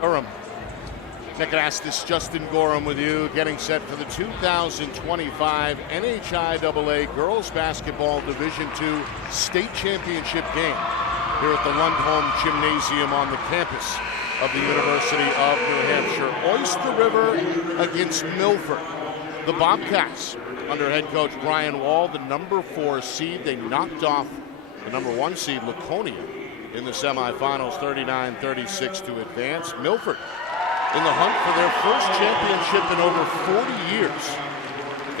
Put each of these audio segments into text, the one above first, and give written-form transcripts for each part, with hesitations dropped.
Gorham. Nick Astis, Justin Gorham with you, getting set for the 2025 NHIAA Girls Basketball Division II State Championship game here at the Lundholm Gymnasium on the campus of the University of New Hampshire. Oyster River against Milford. The Bobcats, under head coach Brian Wall, the number 4 seed. They knocked off the number 1 seed, Laconia, in the semifinals, 39-36 to advance. Milford in the hunt for their first championship in over 40 years,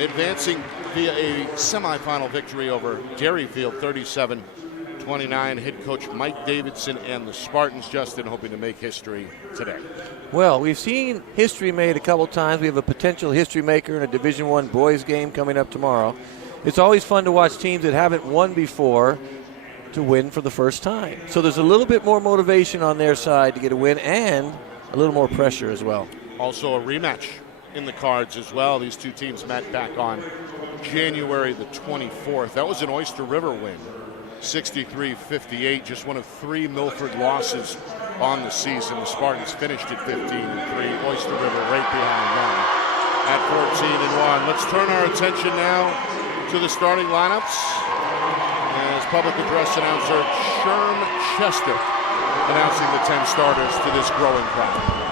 advancing via a semifinal victory over Derryfield, 37-29. Head coach Mike Davidson and the Spartans, Justin, hoping to make history today. Well, we've seen history made a couple times. We have a potential history maker in a Division I boys game coming up tomorrow. It's always fun to watch teams that haven't won before to win for the first time. So there's a little bit more motivation on their side to get a win and a little more pressure as well. Also a rematch in the cards as well. These two teams met back on January the 24th. That was an Oyster River win, 63-58, just one of 3 Milford losses on the season. The Spartans finished at 15-3. Oyster River right behind them at 14-1. Let's turn our attention now to the starting lineups as public address announcer Sherm Chester announcing the 10 starters to this growing crowd.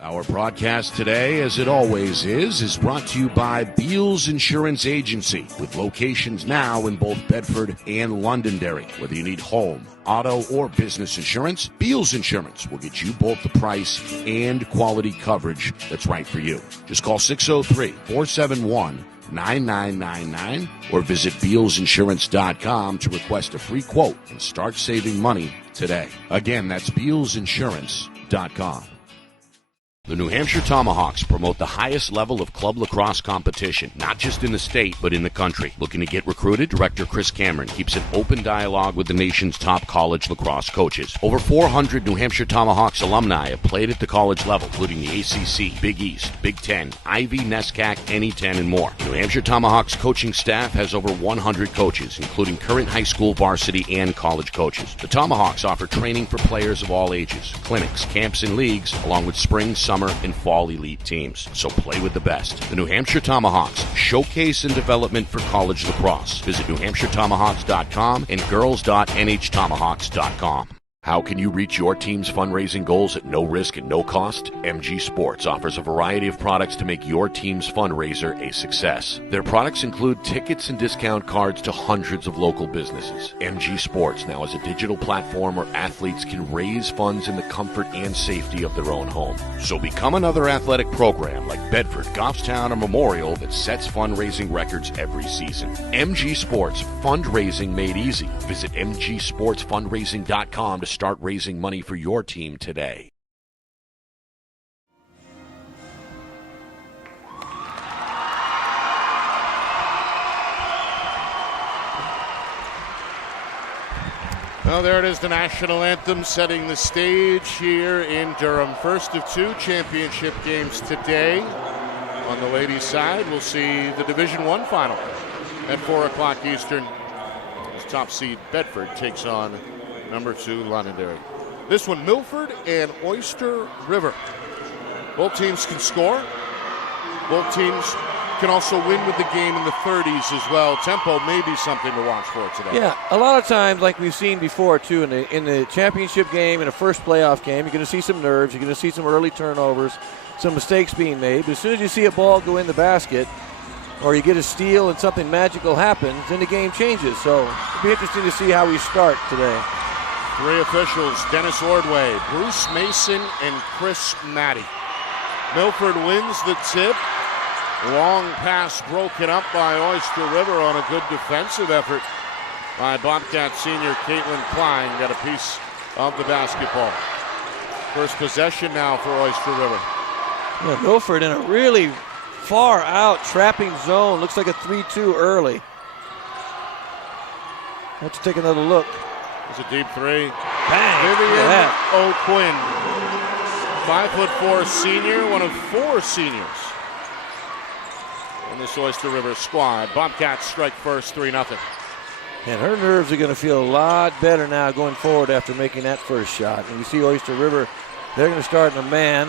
Our broadcast today, as it always is brought to you by Beals Insurance Agency, with locations now in both Bedford and Londonderry. Whether you need home, auto, or business insurance, Beals Insurance will get you both the price and quality coverage that's right for you. Just call 603-471-9999 or visit BealsInsurance.com to request a free quote and start saving money today. Again, that's BealsInsurance.com. The New Hampshire Tomahawks promote the highest level of club lacrosse competition, not just in the state, but in the country. Looking to get recruited? Director Chris Cameron keeps an open dialogue with the nation's top college lacrosse coaches. Over 400 New Hampshire Tomahawks alumni have played at the college level, including the ACC, Big East, Big Ten, Ivy, NESCAC, NE10, and more. The New Hampshire Tomahawks coaching staff has over 100 coaches, including current high school, varsity, and college coaches. The Tomahawks offer training for players of all ages, clinics, camps, and leagues, along with spring, summer, and fall elite teams. So play with the best. The New Hampshire Tomahawks, showcase and development for college lacrosse. Visit NewHampshireTomahawks.com and girls.nhtomahawks.com. How can you reach your team's fundraising goals at no risk and no cost? MG Sports offers a variety of products to make your team's fundraiser a success. Their products include tickets and discount cards to hundreds of local businesses. MG Sports now has a digital platform where athletes can raise funds in the comfort and safety of their own home. So become another athletic program like Bedford, Goffstown, or Memorial that sets fundraising records every season. MG Sports, fundraising made easy. Visit mgsportsfundraising.com to start raising money for your team today. Well, there it is, the national anthem setting the stage here in Durham. First of 2 championship games today. On the ladies' side, we'll see the Division I final at 4 o'clock Eastern. As top seed Bedford takes on number 2 Londonderry. This one, Milford and Oyster River. Both teams can score. Both teams can also win with the game in the 30s as well. Tempo may be something to watch for today. Yeah, a lot of times, like we've seen before, too, in the championship game, in a first playoff game, you're going to see some nerves. You're going to see some early turnovers, some mistakes being made. But as soon as you see a ball go in the basket, or you get a steal and something magical happens, then the game changes. So it'll be interesting to see how we start today. 3 officials, Dennis Ordway, Bruce Mason, and Chris Matty. Milford wins the tip. Long pass broken up by Oyster River on a good defensive effort by Bobcat senior Caitlin Klein. Got a piece of the basketball. First possession now for Oyster River. Yeah, Milford in a really far out trapping zone. Looks like a 3-2 early. Let's take another look. It's a deep 3. Bang! Vivian O'Quinn, 5'4" senior, one of 4 seniors in this Oyster River squad. Bobcats strike first, 3-0. And her nerves are going to feel a lot better now going forward after making that first shot. And you see Oyster River, they're going to start in a man.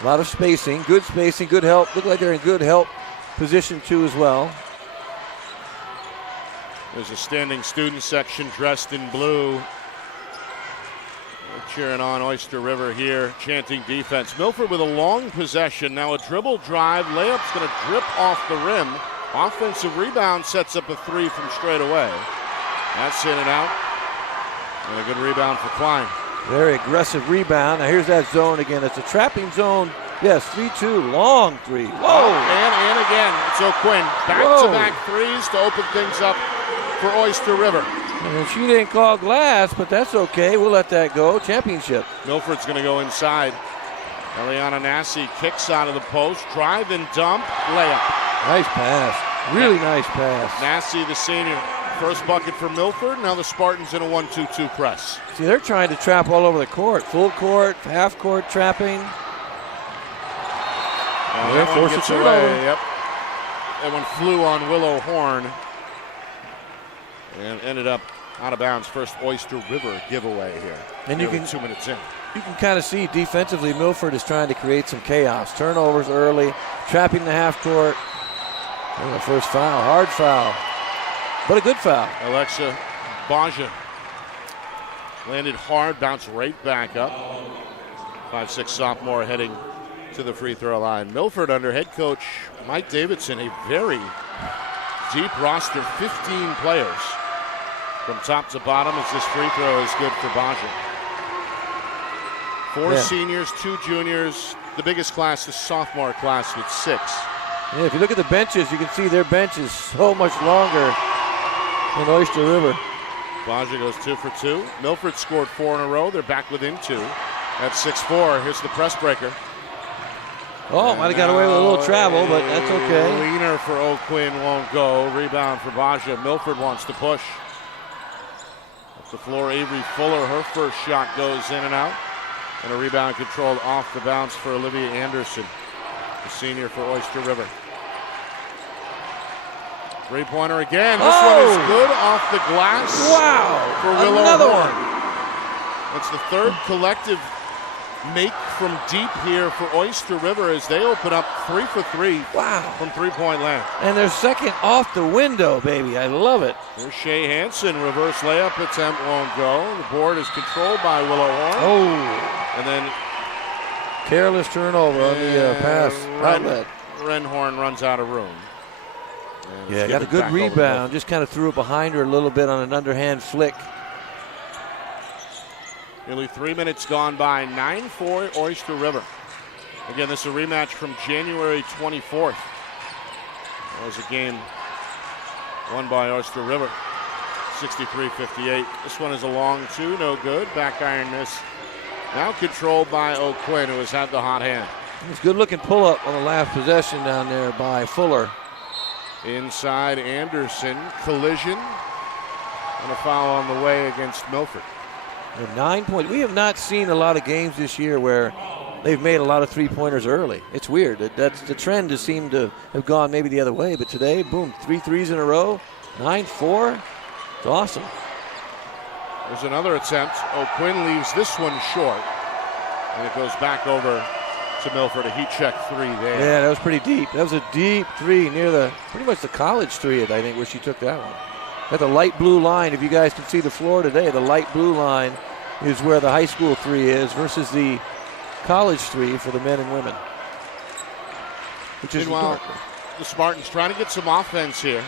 A lot of spacing, good help. Look like they're in good help position too as well. There's a standing student section dressed in blue. They're cheering on Oyster River here, chanting defense. Milford with a long possession. Now a dribble drive. Layup's going to drip off the rim. Offensive rebound sets up a 3 from straight away. That's in and out. And a good rebound for Klein. Very aggressive rebound. Now here's that zone again. It's a trapping zone. Yes, 3-2, long 3. Whoa! And again, it's O'Quinn. Back-to-back threes to open things up for Oyster River. And she didn't call glass, but that's okay. We'll let that go. Championship. Milford's going to go inside. Eliana Nassi kicks out of the post. Drive and dump. Layup. Nice pass. Really nice pass. Nassi, the senior. First bucket for Milford. Now the Spartans in a 1-2-2 press. See, they're trying to trap all over the court. Full court, half court trapping. That one gets away. Yep. That one flew on Willow Horn and ended up out of bounds. First Oyster River giveaway here. And you can 2 minutes in. You can kind of see defensively Milford is trying to create some chaos. Turnovers early, trapping the half court. And the first foul, hard foul, but a good foul. Alexa Baja landed hard, bounced right back up. 5'6" sophomore heading to the free throw line. Milford under head coach Mike Davidson, a very deep roster, 15 players from top to bottom, as this free throw is good for Baja. 4 seniors, 2 juniors. The biggest class, the sophomore class, with 6. Yeah, if you look at the benches, you can see their bench is so much longer than Oyster River. Baja goes 2 for 2. Milford scored 4 in a row. They're back within 2. At 6-4, here's the press breaker. Oh, might have got away with a little travel, but that's okay. Leaner for O'Quinn won't go. Rebound for Baja. Milford wants to push. Up the floor, Avery Fuller. Her first shot goes in and out. And a rebound controlled off the bounce for Olivia Anderson, the senior for Oyster River. Three-pointer again. This one is good off the glass. Wow. For Willow Another Horn. one. It's the third collective make from deep here for Oyster River as they open up 3 for 3 from three-point land. And their second off the window, baby. I love it. Here's Shea Hansen. Reverse layup attempt won't go. The board is controlled by Willow Horn. Oh. And then careless turnover on the pass outlet. Renhorn runs out of room. Yeah, got a good rebound. Just kind of threw it behind her a little bit on an underhand flick. Nearly 3 minutes gone by. 9-4 Oyster River. Again, this is a rematch from January 24th. That was a game won by Oyster River, 63-58. This one is a long 2, no good. Back iron miss. Now controlled by O'Quinn, who has had the hot hand. It's a good-looking pull-up on the last possession down there by Fuller. Inside Anderson, collision, and a foul on the way against Milford. 9 points. We have not seen a lot of games this year where they've made a lot of three-pointers early. It's weird. That's the trend has seemed to have gone maybe the other way, but today, boom, 3 threes in a row, 9-4. It's awesome. There's another attempt. O'Quinn leaves this one short, and it goes back over to Milford. A heat check 3 there. Yeah, that was pretty deep. That was a deep 3 near pretty much the college 3, I think, where she took that one. At the light blue line, if you guys can see the floor today, the light blue line is where the high school 3 is versus the college 3 for the men and women. Which is meanwhile, the Spartans trying to get some offense here.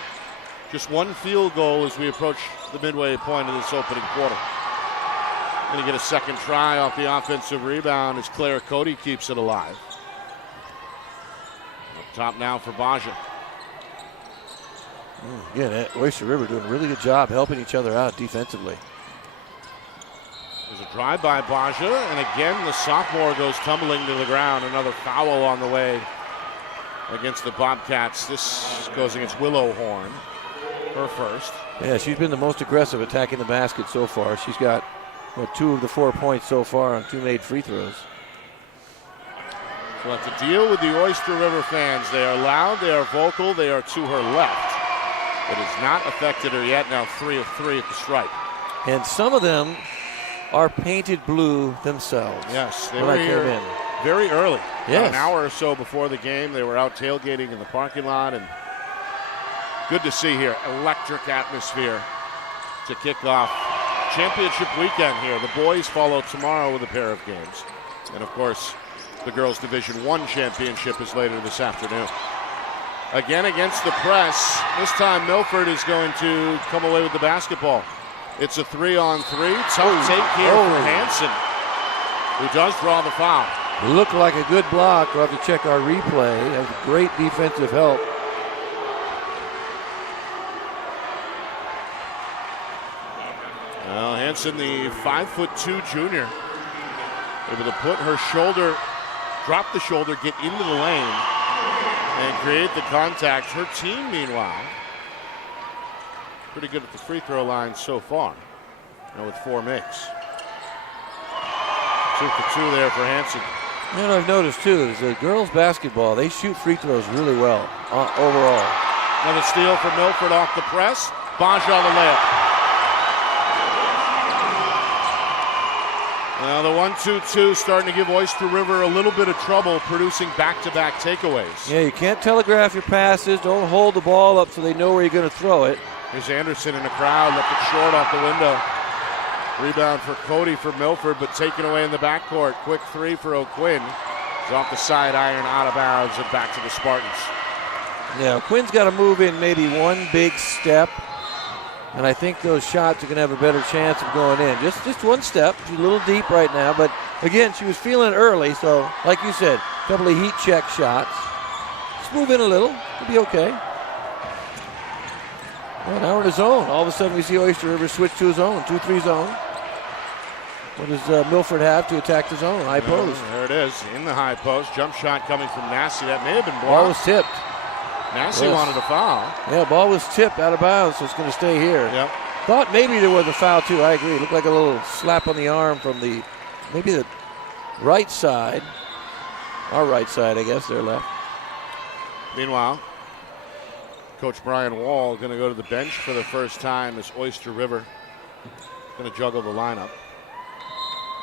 Just one field goal as we approach the midway point of this opening quarter. Going to get a second try off the offensive rebound as Claire Cody keeps it alive. Up top now for Baja. Yeah, Oyster River doing a really good job helping each other out defensively. There's a drive by Baja, and again the sophomore goes tumbling to the ground. Another foul on the way against the Bobcats. This goes against Willow Horn, her first. Yeah, she's been the most aggressive attacking the basket so far. She's got 2 of the 4 points so far on 2 made free throws. We'll have to deal with the Oyster River fans. They are loud, they are vocal, they are to her left. It has not affected her yet. Now 3 of 3 at the stripe. And some of them are painted blue themselves. Yes, they were here very early. Yes. An hour or so before the game, they were out tailgating in the parking lot, and good to see here. Electric atmosphere to kick off championship weekend here. The boys follow tomorrow with a pair of games. And of course, the girls Division I championship is later this afternoon. Again against the press. This time Milford is going to come away with the basketball. It's a 3-on-3. Tough take here for Hansen, who does draw the foul. It looked like a good block. We'll have to check our replay. That was great defensive help. Well, Hansen, the 5'2" junior, able to put her shoulder, drop the shoulder, get into the lane, and create the contact. Her team, meanwhile, pretty good at the free throw line so far, with 4 makes. 2 for 2 there for Hansen. You know what I've noticed too is the girls basketball, they shoot free throws really well overall. Another steal for Milford off the press. Baja on the layup. Now the 1-2-2 starting to give Oyster River a little bit of trouble producing back-to-back takeaways. Yeah, you can't telegraph your passes. Don't hold the ball up so they know where you're going to throw it. Here's Anderson in the crowd, left it short off the window. Rebound for Cody for Milford, but taken away in the backcourt. Quick 3 for O'Quinn. It's off the side iron, out of bounds, and back to the Spartans. Yeah, O'Quinn's got to move in maybe one big step. And I think those shots are going to have a better chance of going in. Just one step. She's a little deep right now. But, again, she was feeling early. So, like you said, a couple of heat check shots. Just move in a little. It'll be okay. Well, now we're in a zone. All of a sudden we see Oyster River switch to a zone, 2-3 zone. What does Milford have to attack the zone? High post. There it is, in the high post. Jump shot coming from Nasty. That may have been blocked. Ball was tipped. Nasty wanted a foul. Yeah, ball was tipped out of bounds, so it's going to stay here. Yep. Thought maybe there was a foul, too. I agree. It looked like a little slap on the arm from maybe the right side. Our right side, I guess, their left. Meanwhile, Coach Brian Wall going to go to the bench for the first time as Oyster River going to juggle the lineup.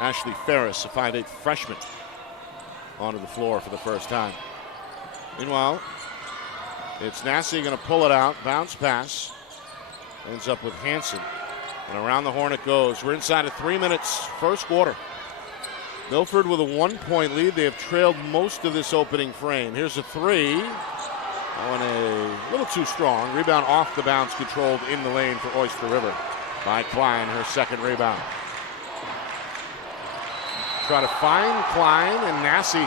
Ashley Ferris, a 5'8" freshman, onto the floor for the first time. Meanwhile, it's Nassi going to pull it out, bounce pass, ends up with Hansen, and around the horn it goes. We're inside of 3 minutes, first quarter. Milford with a 1-point lead. They have trailed most of this opening frame. Here's a 3. That one a little too strong. Rebound off the bounce, controlled in the lane for Oyster River by Klein, her second rebound. Try to find Klein, and Nassi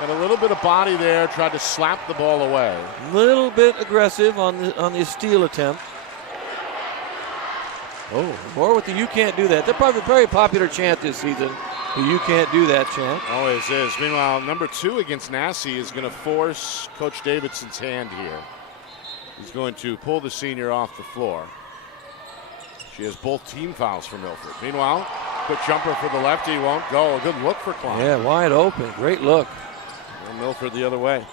got a little bit of body there, tried to slap the ball away. Little bit aggressive on the steal attempt. Oh, more with the "you can't do that." They're probably a very popular chant this season. The "you can't do that" chant. Always is. Meanwhile, number 2 against Nassi is going to force Coach Davidson's hand here. He's going to pull the senior off the floor. She has both team fouls for Milford. Meanwhile, quick jumper for the lefty, won't go. A good look for Klein. Yeah, wide open. Great look. And Milford the other way.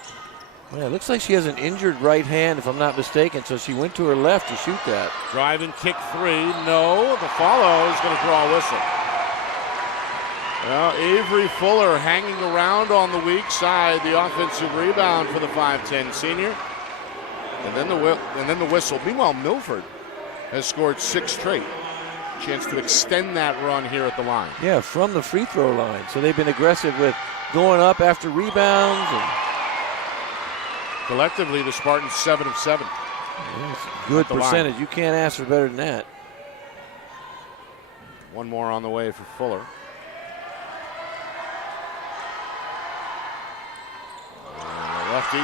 Yeah, it looks like she has an injured right hand, if I'm not mistaken, so she went to her left to shoot that. Drive and kick 3. No, the follow is going to draw a whistle. Well, Avery Fuller hanging around on the weak side, the offensive rebound for the 5'10" senior. And then the whistle. Meanwhile, Milford has scored 6 straight. Chance to extend that run here at the line. Yeah, from the free throw line. So they've been aggressive with going up after rebounds. And Collectively, the Spartans 7 of 7. Yes, good percentage. You can't ask for better than that. One more on the way for Fuller. And the lefty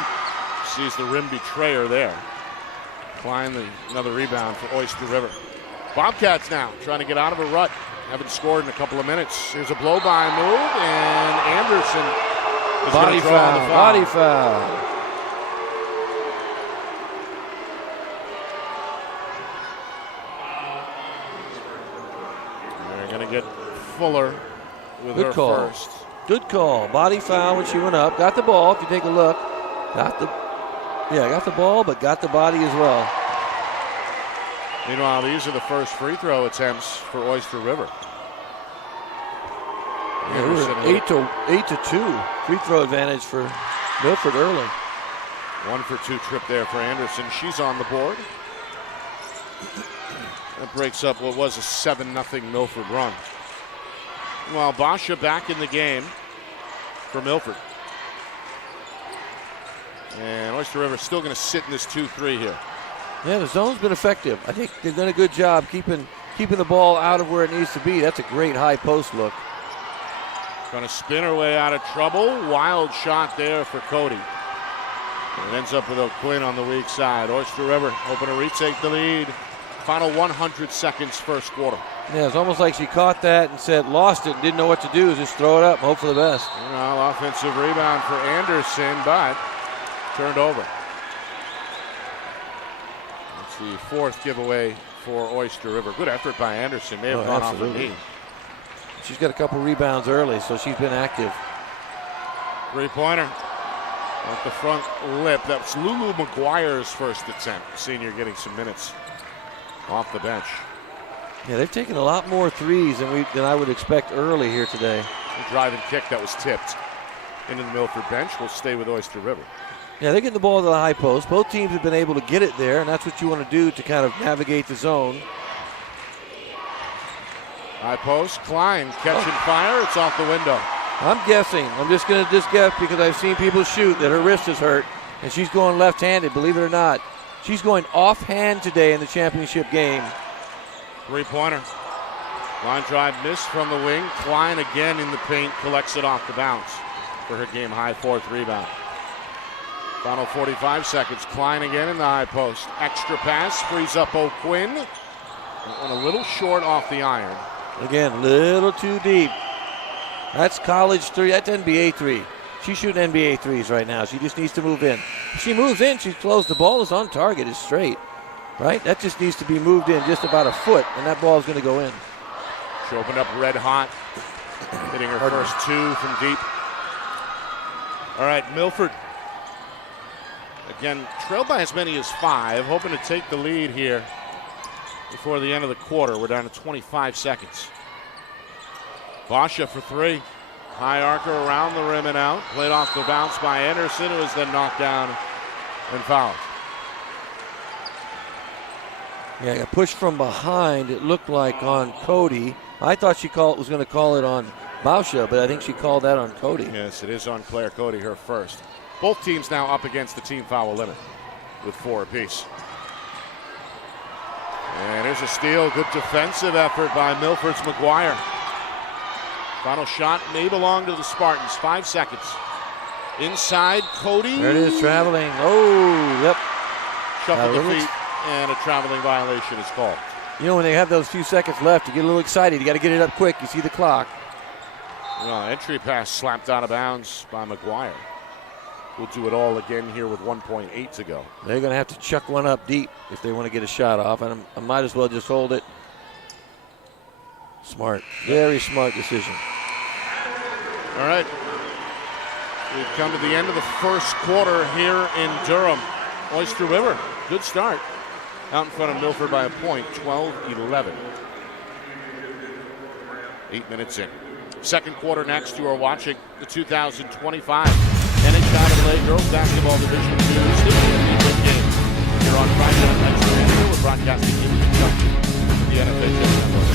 sees the rim betrayer there. Klein, another rebound for Oyster River. Bobcats now trying to get out of a rut. Haven't scored in a couple of minutes. Here's a blow-by move, and Anderson is going to draw the foul. Body foul. They're going to get Fuller with Good her call. first. Good call. Body foul when she went up. Got the ball, if you take a look. Got the ball, but got the body as well. Meanwhile, these are the first free throw attempts for Oyster River. Yeah, 8 to 2 free throw advantage for Milford early. 1 for 2 trip there for Anderson. She's on the board. That breaks up what was a 7-0 Milford run. Meanwhile, Basha back in the game for Milford. And Oyster River still going to sit in this 2-3 here. Yeah, the zone's been effective. I think they've done a good job keeping the ball out of where it needs to be. That's a great high post look. Trying to spin her way out of trouble. Wild shot there for Cody. And it ends up with O'Quinn on the weak side. Oyster River hoping to retake the lead. Final 100 seconds first quarter. Yeah, it's almost like she caught that and said, lost it, and didn't know what to do. Just throw it up and hope for the best. Offensive rebound for Anderson, but turned over. It's the fourth giveaway for Oyster River. Good effort by Anderson. May have gone off the knee. She's got a couple rebounds early, so she's been active. Three-pointer off the front lip. That's Lulu McGuire's first attempt. Senior getting some minutes off the bench. Yeah, they've taken a lot more threes than I would expect early here today. The drive and kick that was tipped into the Milford bench will stay with Oyster River. Yeah, they're getting the ball to the high post. Both teams have been able to get it there, and that's what you want to do to kind of navigate the zone. High post, Klein catching fire. It's off the window. I'm guessing. I'm just going to guess because I've seen people shoot that her wrist is hurt, and she's going left-handed, believe it or not. She's going offhand today in the championship game. Three-pointer. Line drive miss from the wing. Klein again in the paint, collects it off the bounce for her game-high fourth rebound. Final 45 seconds. Klein again in the high post. Extra pass, frees up O'Quinn. And a little short off the iron. Again, a little too deep. That's college three. That's NBA three. She's shooting NBA threes right now. She just needs to move in. If she moves in, she's close. The ball is on target. It's straight. Right? That just needs to be moved in just about a foot, and that ball is going to go in. She opened up red hot, hitting her first two from deep. All right, Milford. Again, trailed by as many as 5, hoping to take the lead here before the end of the quarter. We're down to 25 seconds. Basha for 3. High arcer around the rim and out. Played off the bounce by Anderson, who was then knocked down and fouled. Yeah, a push from behind, it looked like on Cody. I thought she was going to call it on Bausha, but I think she called that on Cody. Yes, it is on Claire Cody, her first. Both teams now up against the team foul limit with 4 apiece. And here's a steal. Good defensive effort by Milford's McGuire. Final shot may belong to the Spartans. 5 seconds. Inside, Cody. There it is, traveling. Oh, yep. Shuffled the feet, and a traveling violation is called. You know, when they have those few seconds left, you get a little excited. You got to get it up quick. You see the clock. Well, entry pass slapped out of bounds by McGuire. We'll do it all again here with 1.8 to go. They're going to have to chuck one up deep if they want to get a shot off, and I might as well just hold it. Smart. Very smart decision. All right. We've come to the end of the first quarter here in Durham. Oyster River, good start. Out in front of Milford by a point, 12-11. 8 minutes in. Second quarter next. You are watching the 2025 NHIAA Girls Basketball Division II State game. Here on Friday Night Football. We're broadcasting in conjunction with the NFHS Network.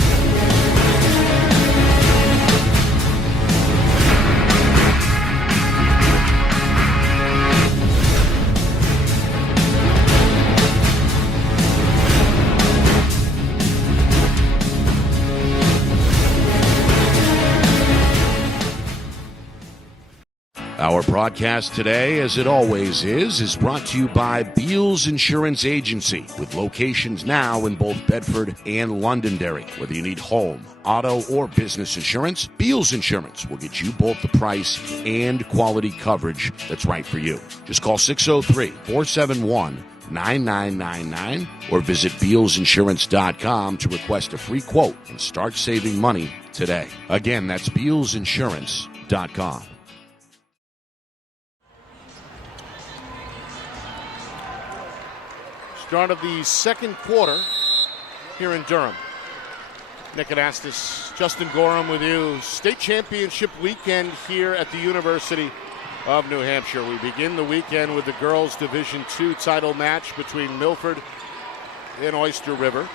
Our broadcast today, as it always is brought to you by Beals Insurance Agency, with locations now in both Bedford and Londonderry. Whether you need home, auto, or business insurance, Beals Insurance will get you both the price and quality coverage that's right for you. Just call 603-471-9999 or visit BealsInsurance.com to request a free quote and start saving money today. Again, that's BealsInsurance.com. Start of the second quarter here in Durham. Nick Anastas, Justin Gorham with you. State championship weekend here at the University of New Hampshire. We begin the weekend with the girls' Division II title match between Milford and Oyster River.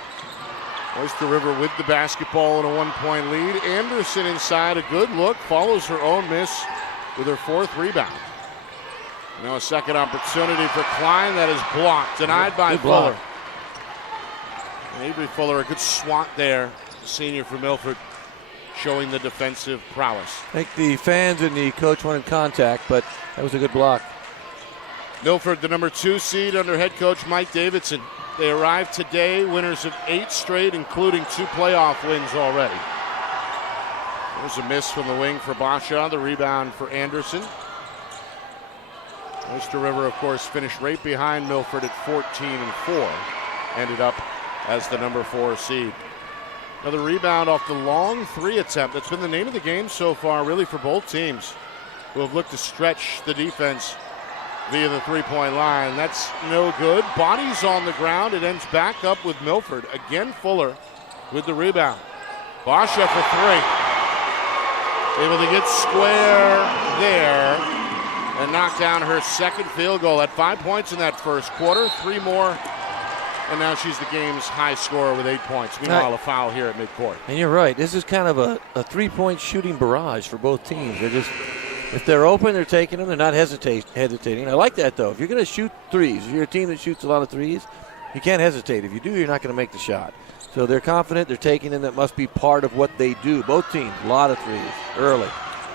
Oyster River with the basketball in a 1-point lead. Anderson inside, a good look, follows her own miss with her fourth rebound. Now a second opportunity for Klein that is blocked, denied by Fuller. And Avery Fuller, a good swat there, senior for Milford, showing the defensive prowess. I think the fans and the coach wanted contact, but that was a good block. Milford, the number 2 seed under head coach Mike Davidson. They arrived today, winners of 8 straight, including 2 playoff wins already. There's a miss from the wing for Basha, the rebound for Anderson. Oyster River, of course, finished right behind Milford at 14-4. Ended up as the number 4 seed. Another rebound off the long 3 attempt. That's been the name of the game so far, really, for both teams, who have looked to stretch the defense via the 3-point line. That's no good. Bodies on the ground. It ends back up with Milford. Again, Fuller with the rebound. Basha for 3. Able to get square there and knock down her second field goal. At 5 points in that first quarter, 3 more, and now she's the game's high scorer with 8 points. Meanwhile, a foul here at midcourt. And you're right. This is kind of a 3-point shooting barrage for both teams. They're just, if they're open, they're taking them. They're not hesitating. I like that, though. If you're going to shoot threes, if you're a team that shoots a lot of threes, you can't hesitate. If you do, you're not going to make the shot. So they're confident. They're taking them. That must be part of what they do. Both teams, a lot of threes early.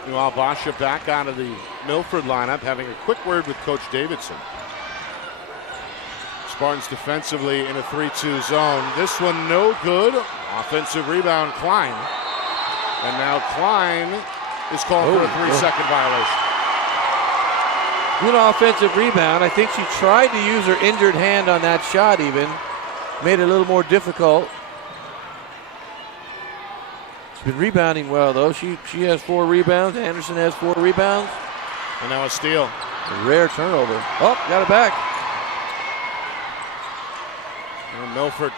Meanwhile, Basha back out of the Milford lineup, having a quick word with Coach Davidson. Spartans defensively in a 3-2 zone. This one no good. Offensive rebound, Klein. And now Klein is called for a 3-second violation. Good offensive rebound. I think she tried to use her injured hand on that shot even. Made it a little more difficult. She's been rebounding well, though. She has 4 rebounds. Anderson has 4 rebounds. And now a steal. A rare turnover. Oh, got it back. And Milford.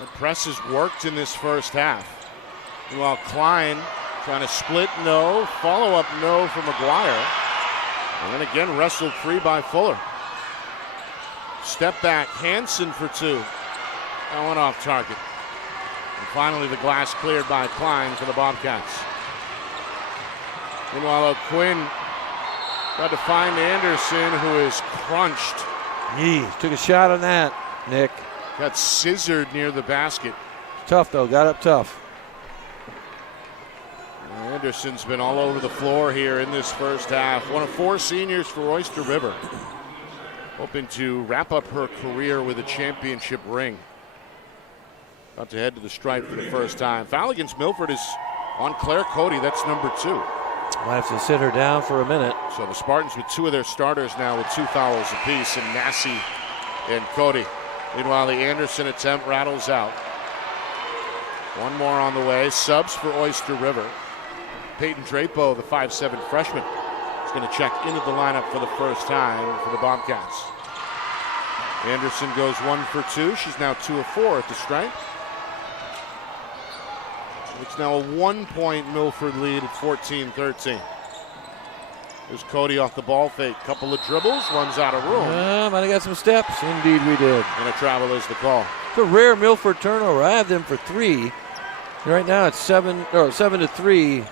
The press has worked in this first half. Meanwhile, Klein trying to split, no. Follow-up, no from McGuire. And then again wrestled free by Fuller. Step back, Hansen for 2. That one off target. And finally the glass cleared by Klein for the Bobcats. Meanwhile, O'Quinn tried to find Anderson, who is crunched. Took a shot on that, Nick. Got scissored near the basket. Tough, though. Got up tough. Anderson's been all over the floor here in this first half. One of 4 seniors for Oyster River. Hoping to wrap up her career with a championship ring. About to head to the stripe for the first time. Foul against Milford is on Claire Cody. That's number 2. Might have to sit her down for a minute. So the Spartans with 2 of their starters now with 2 fouls apiece, and Massey and Cody. Meanwhile, the Anderson attempt rattles out. One more on the way. Subs for Oyster River. Peyton Drapo, the 5'7" freshman, is going to check into the lineup for the first time for the Bobcats. Anderson goes 1 for 2. She's now 2 of 4 at the stripe. It's now a 1-point Milford lead at 14-13. There's Cody off the ball fake. Couple of dribbles, runs out of room. Might have got some steps. Indeed we did. And a travel is the call. It's a rare Milford turnover. I have them for 3. Right now it's 7-3.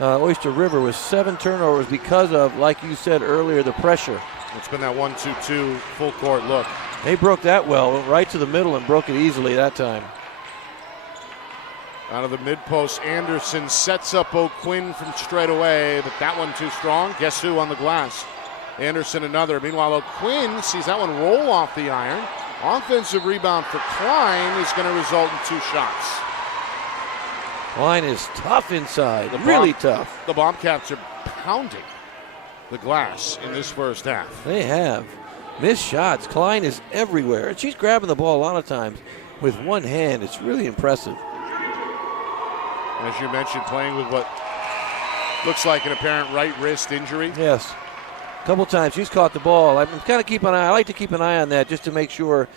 Oyster River with 7 turnovers because of, like you said earlier, the pressure. It's been that 1-2-2 full court look. They broke that well, went right to the middle and broke it easily that time. Out of the mid-post, Anderson sets up O'Quinn from straight away, but that one too strong. Guess who on the glass? Anderson another. Meanwhile, O'Quinn sees that one roll off the iron. Offensive rebound for Klein is going to result in 2 shots. Klein is tough inside, really tough. The Bobcats are pounding the glass in this first half. They have. Missed shots. Klein is everywhere. And she's grabbing the ball a lot of times with one hand. It's really impressive. As you mentioned, playing with what looks like an apparent right wrist injury. Yes. A couple times she's caught the ball. I kind of keep an eye. I like to keep an eye on that just to make sure,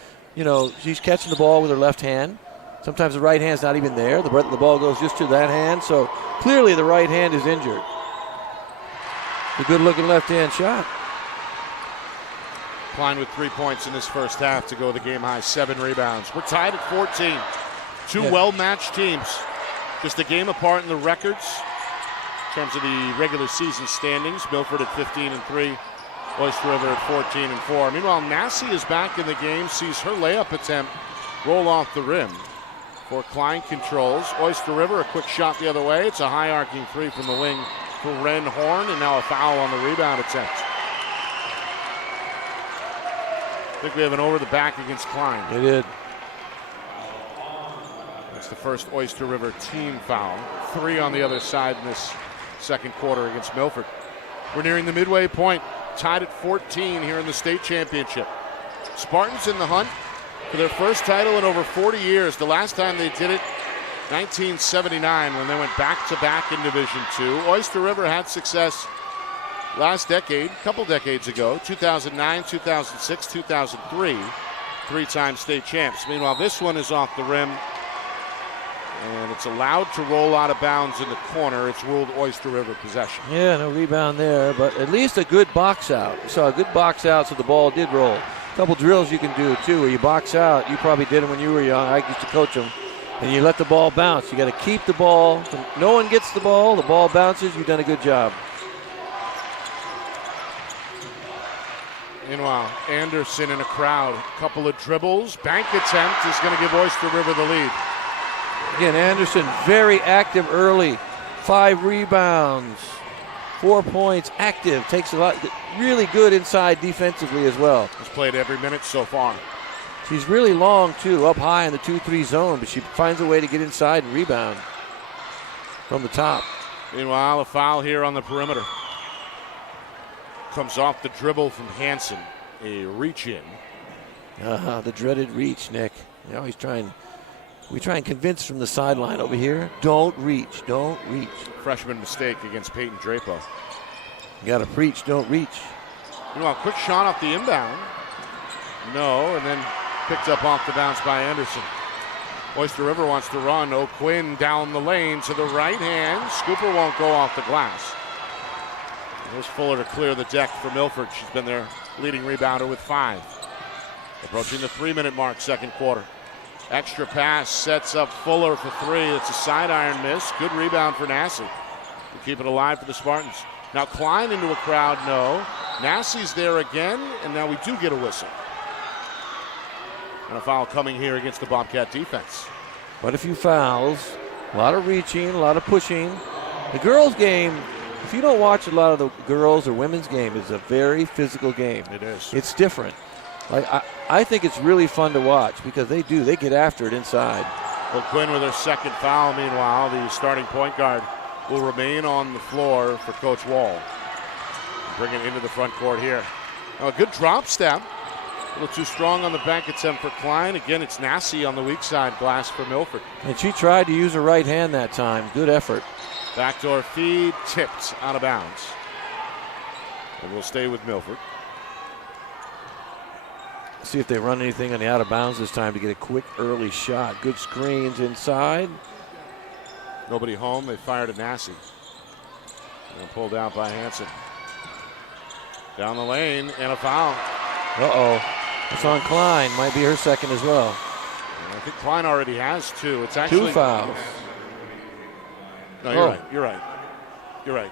she's catching the ball with her left hand. Sometimes the right hand's not even there. The ball goes just to that hand. So clearly the right hand is injured. A good-looking left-hand shot. Klein with 3 points in this first half to go the game-high 7 rebounds. We're tied at 14. Two well-matched teams. Just a game apart in the records in terms of the regular season standings. Milford at 15-3. Oyster River at 14-4. Meanwhile, Massey is back in the game. Sees her layup attempt roll off the rim. For Klein controls. Oyster River, a quick shot the other way. It's a high arcing 3 from the wing for Ren Horn, and now a foul on the rebound attempt. I think we have an over the back against Klein. They did. That's the first Oyster River team foul. 3 on the other side in this second quarter against Milford. We're nearing the midway point, tied at 14 here in the state championship. Spartans in the hunt for their first title in over 40 years. The last time they did it, 1979, when they went back-to-back in Division II. Oyster River had success last decade, a couple decades ago, 2009, 2006, 2003, 3-time state champs. Meanwhile, this one is off the rim, and it's allowed to roll out of bounds in the corner. It's ruled Oyster River possession. Yeah, no rebound there, but at least a good box out. We saw a good box out, so the ball did roll. A couple drills you can do, too, where you box out. You probably did them when you were young. I used to coach them. And you let the ball bounce. You got to keep the ball. When no one gets the ball bounces, you've done a good job. Meanwhile, Anderson in a crowd. Couple of dribbles. Bank attempt is going to give Oyster River the lead. Again, Anderson very active early. 5 rebounds. 4 points. Active. Takes a lot. Really good inside defensively as well. Has played every minute so far. She's really long, too, up high in the 2-3 zone, but she finds a way to get inside and rebound from the top. Meanwhile, a foul here on the perimeter. Comes off the dribble from Hansen. A reach in. The dreaded reach, Nick. We try and convince from the sideline over here. Don't reach. Freshman mistake against Peyton Drapo. You got to preach, don't reach. Meanwhile, quick shot off the inbound. No, and then picked up off the bounce by Anderson. Oyster River wants to run. O'Quinn down the lane to the right hand. Scooper won't go off the glass. There's Fuller to clear the deck for Milford. She's been their leading rebounder with 5. Approaching the 3-minute mark, second quarter. Extra pass sets up Fuller for 3. It's a side iron miss. Good rebound for Nassy. To keep it alive for the Spartans. Now Klein into a crowd, no. Nassy's there again, and now we do get a whistle. And a foul coming here against the Bobcat defense. Quite a few fouls, a lot of reaching, a lot of pushing. The girls' game, if you don't watch a lot of the girls or women's game, it's a very physical game. It is. It's different. I think it's really fun to watch because they get after it inside. O'Quinn with her second foul. Meanwhile, the starting point guard will remain on the floor for Coach Wall. Bring it into the front court here. Now a good drop step. A little too strong on the bank attempt for Klein. Again, it's Nassy on the weak side glass for Milford. And she tried to use her right hand that time. Good effort. Backdoor feed, tipped out of bounds. And we'll stay with Milford. See if they run anything on the out of bounds this time to get a quick early shot. Good screens inside. Nobody home. They fired at Nassy. And pulled out by Hansen. Down the lane and a foul. Uh-oh. It's on Klein. Might be her second as well. And I think Klein already has 2. It's actually 2 fouls. No, you're right. You're right.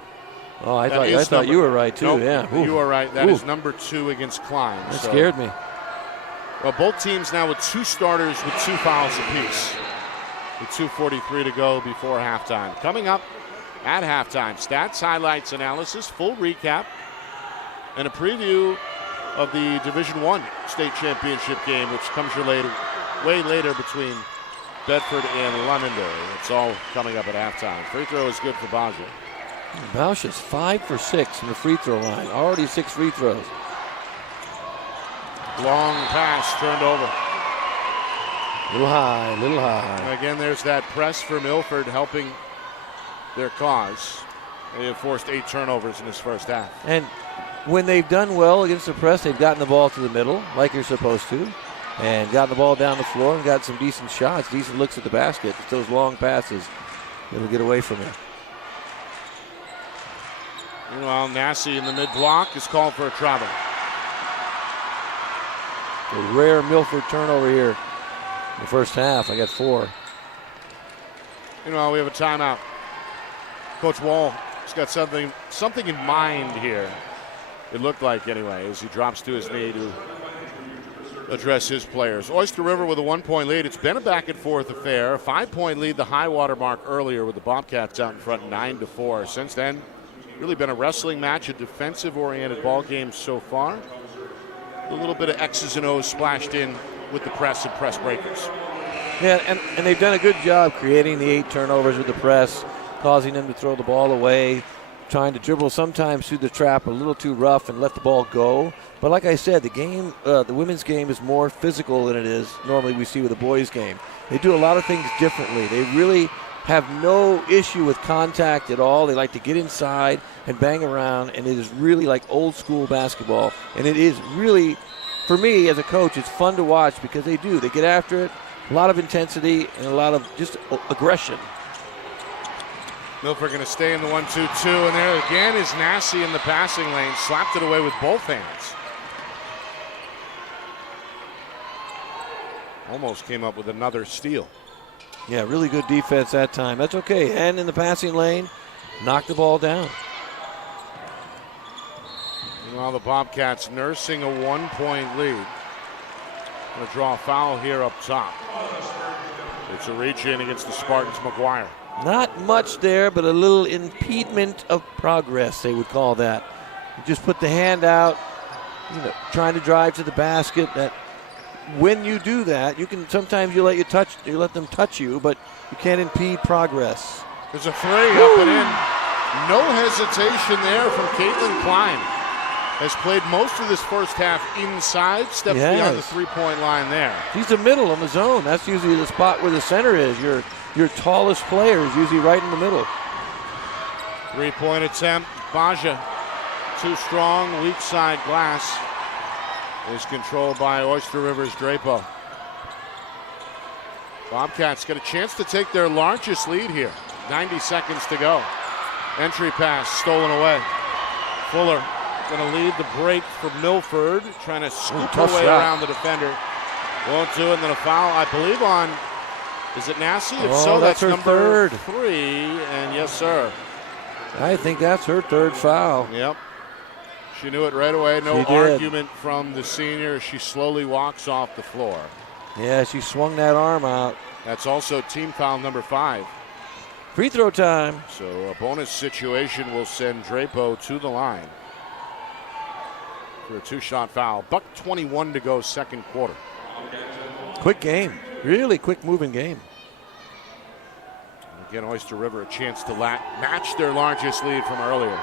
Oh, I thought you were right too. Nope, yeah. You are right. That is number 2 against Klein. That scared me. Well, both teams now with 2 starters with 2 fouls apiece. with 2:43 to go before halftime. Coming up at halftime, stats, highlights, analysis, full recap, and a preview of the Division I state championship game, which comes your way later between Bedford and Londonderry. It's all coming up at halftime. Free throw is good for Baja. Bausch is 5 for 6 from the free throw line. Already 6 free throws. Long pass turned over. Little high, little high. And again, there's that press for Milford helping their cause. They have forced 8 turnovers in this first half. And when they've done well against the press, they've gotten the ball to the middle, like you're supposed to, and gotten the ball down the floor and got some decent shots, decent looks at the basket. It's those long passes that'll get away from it. Meanwhile, Nassi in the mid-block is called for a travel. A rare Milford turnover here in the first half. I got 4. Meanwhile, we have a timeout. Coach Wall has got something in mind here. It looked like, anyway, as he drops to his knee to address his players. Oyster River with a 1-point lead. It's been a back-and-forth affair. A 5-point lead, the high water mark earlier with the Bobcats out in front 9-4. Since then, really been a wrestling match, a defensive-oriented ball game so far. A little bit of X's and O's splashed in with the press and press breakers. Yeah, and they've done a good job creating the 8 turnovers with the press, causing them to throw the ball away, trying to dribble sometimes through the trap a little too rough and let the ball go. But like I said, the game, the women's game is more physical than it is normally we see with the boys' game. They do a lot of things differently. They really have no issue with contact at all. They like to get inside and bang around, and it is really like old school basketball. And it is really, for me as a coach, it's fun to watch because they get after it, a lot of intensity and a lot of just aggression. Milford going to stay in the 1-2-2, and there again is Nassi in the passing lane, slapped it away with both hands. Almost came up with another steal. Yeah, really good defense that time. That's okay. And in the passing lane, knocked the ball down. Meanwhile, the Bobcats nursing a 1-point lead. Going to draw a foul here up top. It's a reach in against the Spartans. McGuire. Not much there, but a little impediment of progress, they would call that. You just put the hand out, trying to drive to the basket. That when you do that, you can sometimes you let them touch you, but you can't impede progress. There's a 3 up and in. No hesitation there from Caitlin Klein. Has played most of this first half inside, steps beyond the 3-point line there. She's the middle on the zone. That's usually the spot where the center is. Your tallest player is usually right in the middle. 3-point attempt. Baja, too strong, weak side glass. Is controlled by Oyster River's Drapo. Bobcats get a chance to take their largest lead here. 90 seconds to go. Entry pass stolen away. Fuller going to lead the break for Milford, trying to scoop her way around the defender. Won't do it, and then a foul, I believe, on, is it Nassi? If so, that's number 3, and yes, sir. I think that's her 3rd foul. Yep. She knew it right away. No argument from the senior. She slowly walks off the floor. Yeah, she swung that arm out. That's also team foul number 5. Free throw time. So a bonus situation will send Drapo to the line for a 2-shot foul. $1:21 to go, second quarter. Quick game. Really quick moving game. Again, Oyster River a chance to match their largest lead from earlier.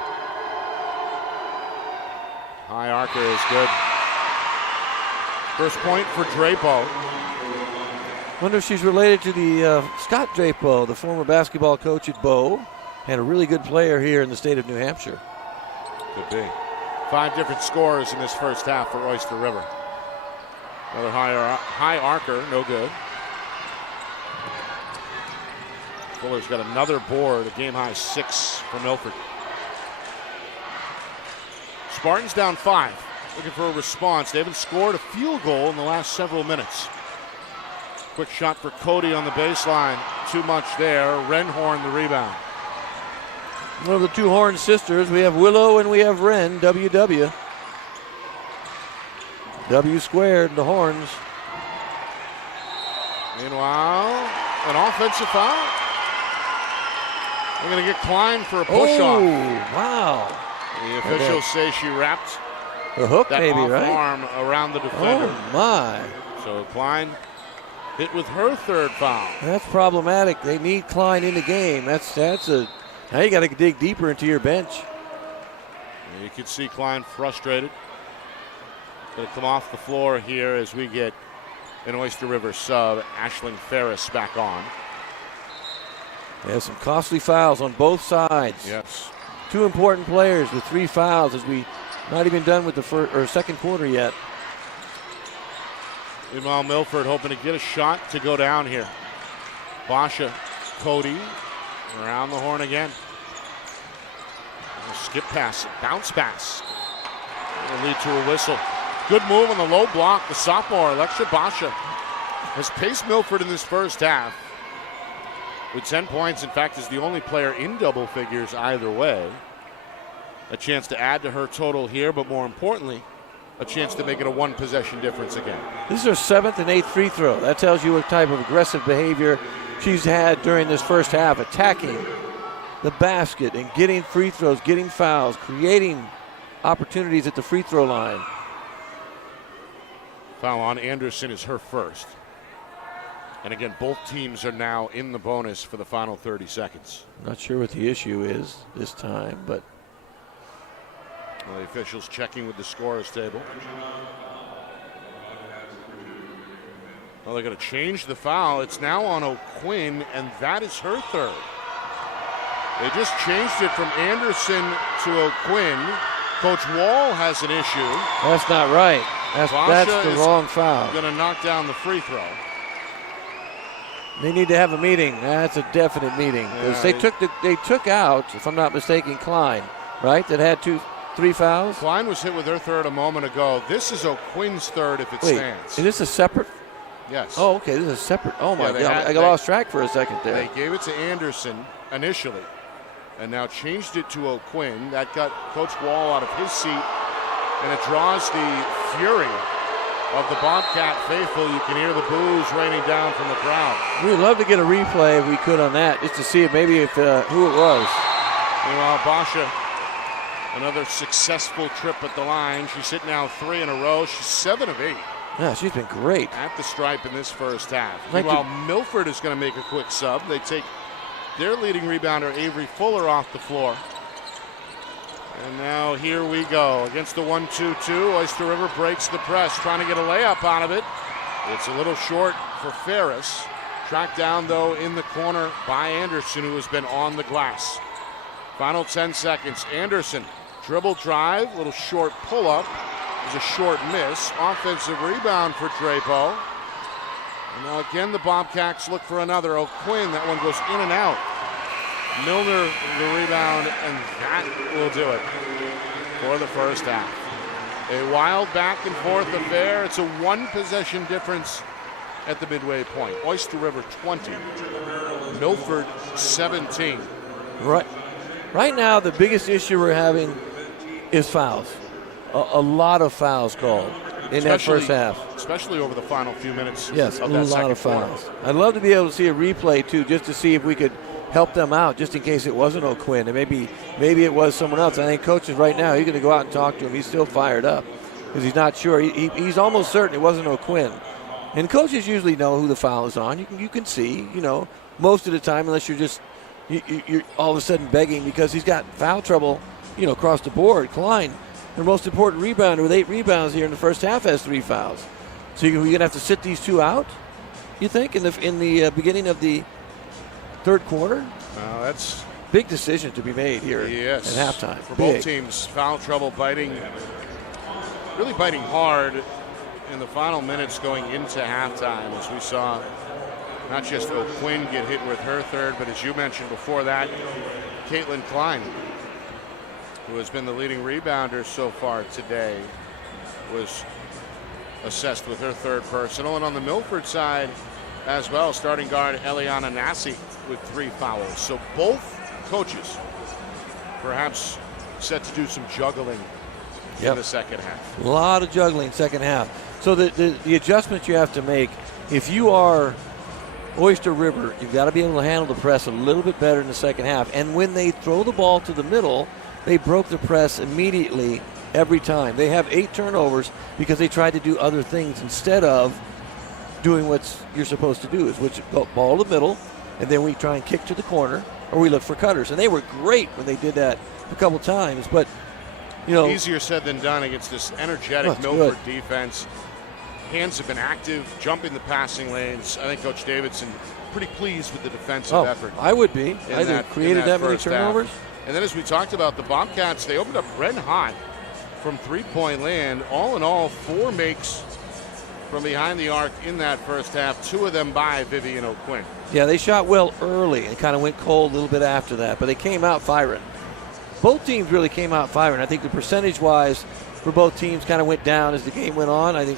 High archer is good. First point for Drapo. Wonder if she's related to the Scott Drapo, the former basketball coach at Bow, and a really good player here in the state of New Hampshire. Could be. 5 different scores in this first half for Oyster River. Another high archer, no good. Fuller's got another board, a game-high 6 for Milford. Spartans down 5, looking for a response. They haven't scored a field goal in the last several minutes. Quick shot for Cody on the baseline. Too much there. Renhorn the rebound. One of the 2 Horn sisters. We have Willow and we have Wren, WW. W squared, the Horns. Meanwhile, An offensive foul. They're going to get Klein for a push-off. Oh, wow. The officials say she wrapped the hook, that maybe, right? arm around the defender. Oh, my. So Klein hit with her third foul. That's problematic. They need Klein in the game. Now you got to dig deeper into your bench. You can see Klein frustrated. Going to come off the floor here as we get an Oyster River sub. Aisling Ferris back on. There's some costly fouls on both sides. Yes. 2 important players with 3 fouls as we not even done with the second quarter yet. Meanwhile, Milford hoping to get a shot to go down here. Basha, Cody, around the horn again. Skip pass, bounce pass. It'll lead to a whistle. Good move on the low block. The sophomore, Alexia Basha, has paced Milford in this first half with 10 points. In fact, is the only player in double figures either way. A chance to add to her total here, but more importantly, a chance to make it a 1-possession difference again. This is her 7th and 8th free throw. That tells you what type of aggressive behavior she's had during this first half, attacking the basket and getting free throws, getting fouls, creating opportunities at the free throw line. Foul on Anderson is her first. And again, both teams are now in the bonus for the final 30 seconds. Not sure what the issue is this time, but well, the officials checking with the scorer's table. Well, they're going to change the foul. It's now on O'Quinn, and that is her third. They just changed it from Anderson to O'Quinn. Coach Wall has an issue. That's not right. That's the wrong foul. Going to knock down the free throw. They need to have a meeting. That's a definite meeting because they took out, if I'm not mistaken, Klein, right? That had 3 fouls. Klein was hit with her third a moment ago. This is O'Quinn's third if it stands. Is this a separate? Yes. Oh, okay. This is a separate. Oh my God! I lost track for a second there. They gave it to Anderson initially, and now changed it to O'Quinn. That got Coach Wall out of his seat, and it draws the fury of the Bobcat faithful. You can hear the boos raining down from the crowd. We'd love to get a replay if we could on that, just to see who it was. Meanwhile, Basha, another successful trip at the line. She's hit now 3 in a row. She's 7 of 8. Yeah, she's been great at the stripe in this first half. Meanwhile, Milford is going to make a quick sub. They take their leading rebounder, Avery Fuller, off the floor. And now here we go. Against the 1-2-2, Oyster River breaks the press, trying to get a layup out of it. It's a little short for Ferris. Tracked down, though, in the corner by Anderson, who has been on the glass. Final 10 seconds. Anderson, dribble drive, little short pull-up. It was a short miss. Offensive rebound for Drapo. And now again, the Bobcats look for another. O'Quinn, that one goes in and out. Milner, the rebound, and that will do it for the first half. A wild back and forth affair. It's a 1-possession difference at the midway point. Oyster River 20, Milford 17. Right now, the biggest issue we're having is fouls. A lot of fouls called in that first half. Especially over the final few minutes. Yes, of a that lot of fouls. I'd love to be able to see a replay, too, just to see if we could help them out, just in case it wasn't O'Quinn. And maybe it was someone else. I think coaches right now, he's going to go out and talk to him. He's still fired up because he's not sure. He's almost certain it wasn't O'Quinn. And coaches usually know who the foul is on. You can see, most of the time, unless you're all of a sudden begging because he's got foul trouble, across the board. Klein, their most important rebounder with 8 rebounds here in the first half, has 3 fouls. So you're going to have to sit these 2 out, you think, in the beginning of the third quarter? That's big decision to be made here at halftime. For both teams, foul trouble really biting hard in the final minutes going into halftime, as we saw not just O'Quinn get hit with her third, but as you mentioned before that, Caitlin Klein, who has been the leading rebounder so far today, was assessed with her third personal. And on the Milford side as well, starting guard Eliana Nassi with 3 fouls. So both coaches perhaps set to do some juggling in the second half. A lot of juggling second half. So the adjustments you have to make, if you are Oyster River, you've got to be able to handle the press a little bit better in the second half. And when they throw the ball to the middle, they broke the press immediately every time. They have 8 turnovers because they tried to do other things instead of doing what you're supposed to do, is which go ball to the middle, and then we try and kick to the corner, or we look for cutters. And they were great when they did that a couple times, but easier said than done against this energetic Milford defense. Hands have been active, jumping the passing lanes. I think Coach Davidson pretty pleased with the defensive effort. I would be. I created that many turnovers. And then as we talked about, the Bobcats, they opened up red hot from three-point land. All in all, 4 makes from behind the arc in that first half, 2 of them by Vivian O'Quinn. Yeah, they shot well early and kind of went cold a little bit after that, but they came out firing. Both teams really came out firing. I think the percentage-wise for both teams kind of went down as the game went on. I think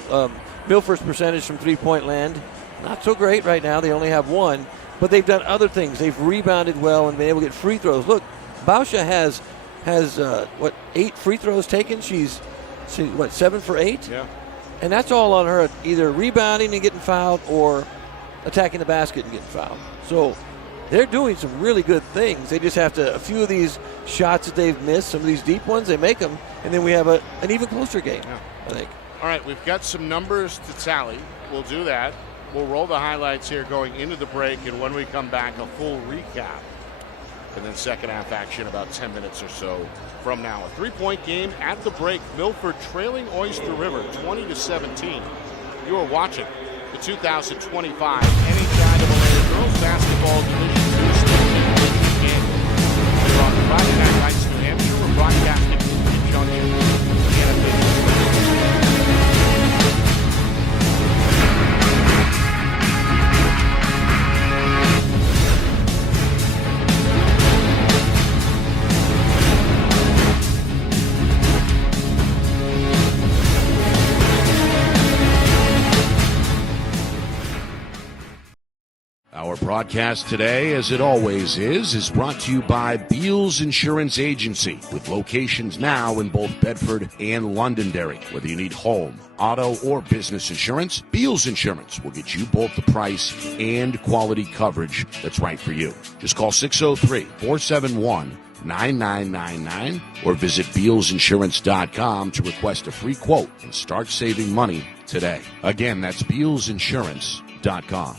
Milford's percentage from three-point land, not so great right now. They only have 1, but they've done other things. They've rebounded well and been able to get free throws. Look, Bauscha has 8 free throws taken? She's 7 for 8? Yeah. And that's all on her, either rebounding and getting fouled or attacking the basket and getting fouled. So they're doing some really good things. They just have to, a few of these shots that they've missed, some of these deep ones, they make them, and then we have an even closer game, I think. All right, we've got some numbers to tally. We'll do that. We'll roll the highlights here going into the break, and when we come back, a full recap. And then second half action about 10 minutes or so from now. A 3-point game at the break. Milford trailing Oyster River 20-17. You are watching the 2025 NHIAA Girls Basketball Division II State Championship game. We're on Friday Night Lights, New Hampshire. We're broadcasting in conjunction with the NFL. Our broadcast today, as it always is brought to you by Beals Insurance Agency, with locations now in both Bedford and Londonderry. Whether you need home, auto, or business insurance, Beals Insurance will get you both the price and quality coverage that's right for you. Just call 603-471-9999 or visit BealsInsurance.com to request a free quote and start saving money today. Again, that's BealsInsurance.com.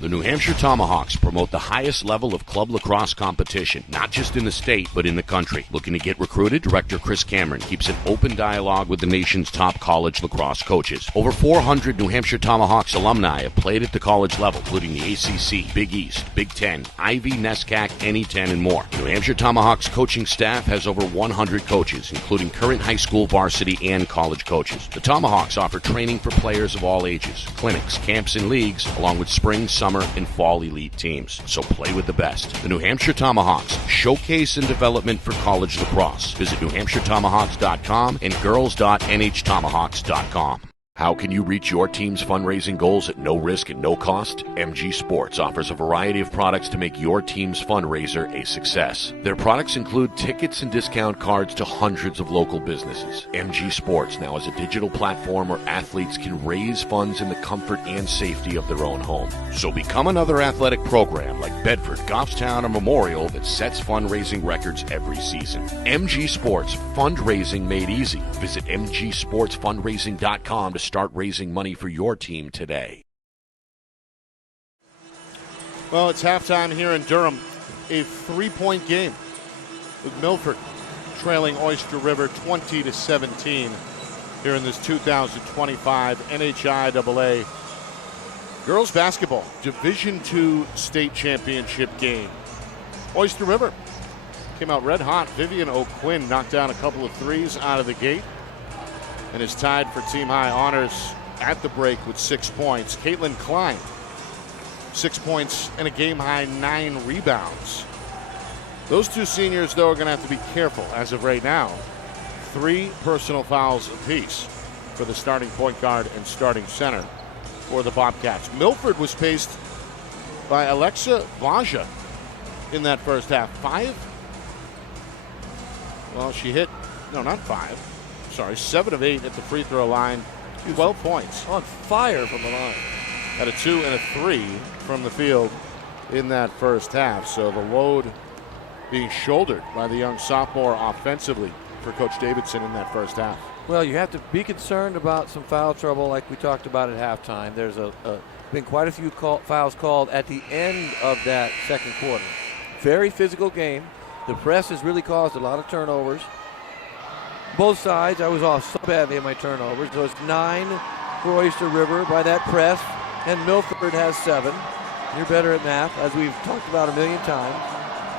The New Hampshire Tomahawks promote the highest level of club lacrosse competition, not just in the state, but in the country. Looking to get recruited? Director Chris Cameron keeps an open dialogue with the nation's top college lacrosse coaches. Over 400 New Hampshire Tomahawks alumni have played at the college level, including the ACC, Big East, Big Ten, Ivy, NESCAC, NE10, and more. New Hampshire Tomahawks coaching staff has over 100 coaches, including current high school, varsity, and college coaches. The Tomahawks offer training for players of all ages, clinics, camps, and leagues, along with spring, summer, and fall elite teams. So play with the best. The New Hampshire Tomahawks, showcase and development for college lacrosse. Visit NewHampshireTomahawks.com and girls.nhtomahawks.com. How can you reach your team's fundraising goals at no risk and no cost? MG Sports offers a variety of products to make your team's fundraiser a success. Their products include tickets and discount cards to hundreds of local businesses. MG Sports now has a digital platform where athletes can raise funds in the comfort and safety of their own home. So become another athletic program like Bedford, Goffstown, or Memorial that sets fundraising records every season. MG Sports, fundraising made easy. Visit mgsportsfundraising.com to start raising money for your team today. Well, it's halftime here in Durham. A 3-point game with Milford trailing Oyster River 20-17 here in this 2025 NHIAA Girls Basketball Division II State Championship game. Oyster River came out red hot. Vivian O'Quinn knocked down a couple of threes out of the gate and is tied for team high honors at the break with 6 points. Caitlin Klein, 6 points and a game high 9 rebounds. Those two seniors, though, are going to have to be careful as of right now. 3 personal fouls apiece for the starting point guard and starting center for the Bobcats. Milford was paced by Alexa Baja in that first half. 5? Well, she hit, no, not 5. Sorry, 7 of 8 at the free throw line, 12 points. On fire from the line. Had a 2 and a 3 from the field in that first half. So the load being shouldered by the young sophomore offensively for Coach Davidson in that first half. Well, you have to be concerned about some foul trouble like we talked about at halftime. There's been quite a few fouls called at the end of that second quarter. Very physical game. The press has really caused a lot of turnovers. Both sides, I was off so badly in my turnovers. So it's 9 for Oyster River by that press, and Milford has 7. You're better at math, as we've talked about a million times.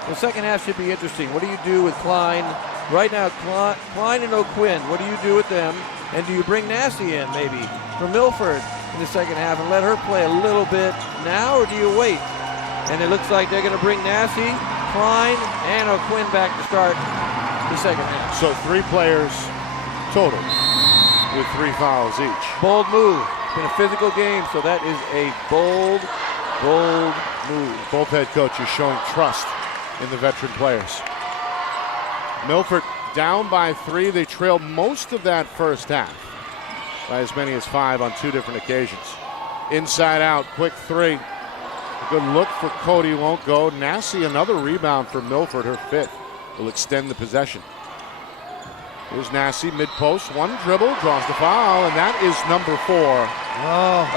The second half should be interesting. What do you do with Klein? Right now, Klein and O'Quinn, what do you do with them? And do you bring Nassie in, maybe, from Milford in the second half and let her play a little bit now, or do you wait? And it looks like they're going to bring Nassie, Klein, and O'Quinn back to start the second half. So 3 players total with 3 fouls each. Bold move. It's been a physical game, so that is a bold move. Both head coaches showing trust in the veteran players. Milford down by 3. They trailed most of that first half by as many as 5 on 2 different occasions. Inside out, quick 3. A good look for Cody, won't go. Nassie, another rebound for Milford, her 5th. Will extend the possession. Here's Nassie, mid-post, 1 dribble, draws the foul, and that is number 4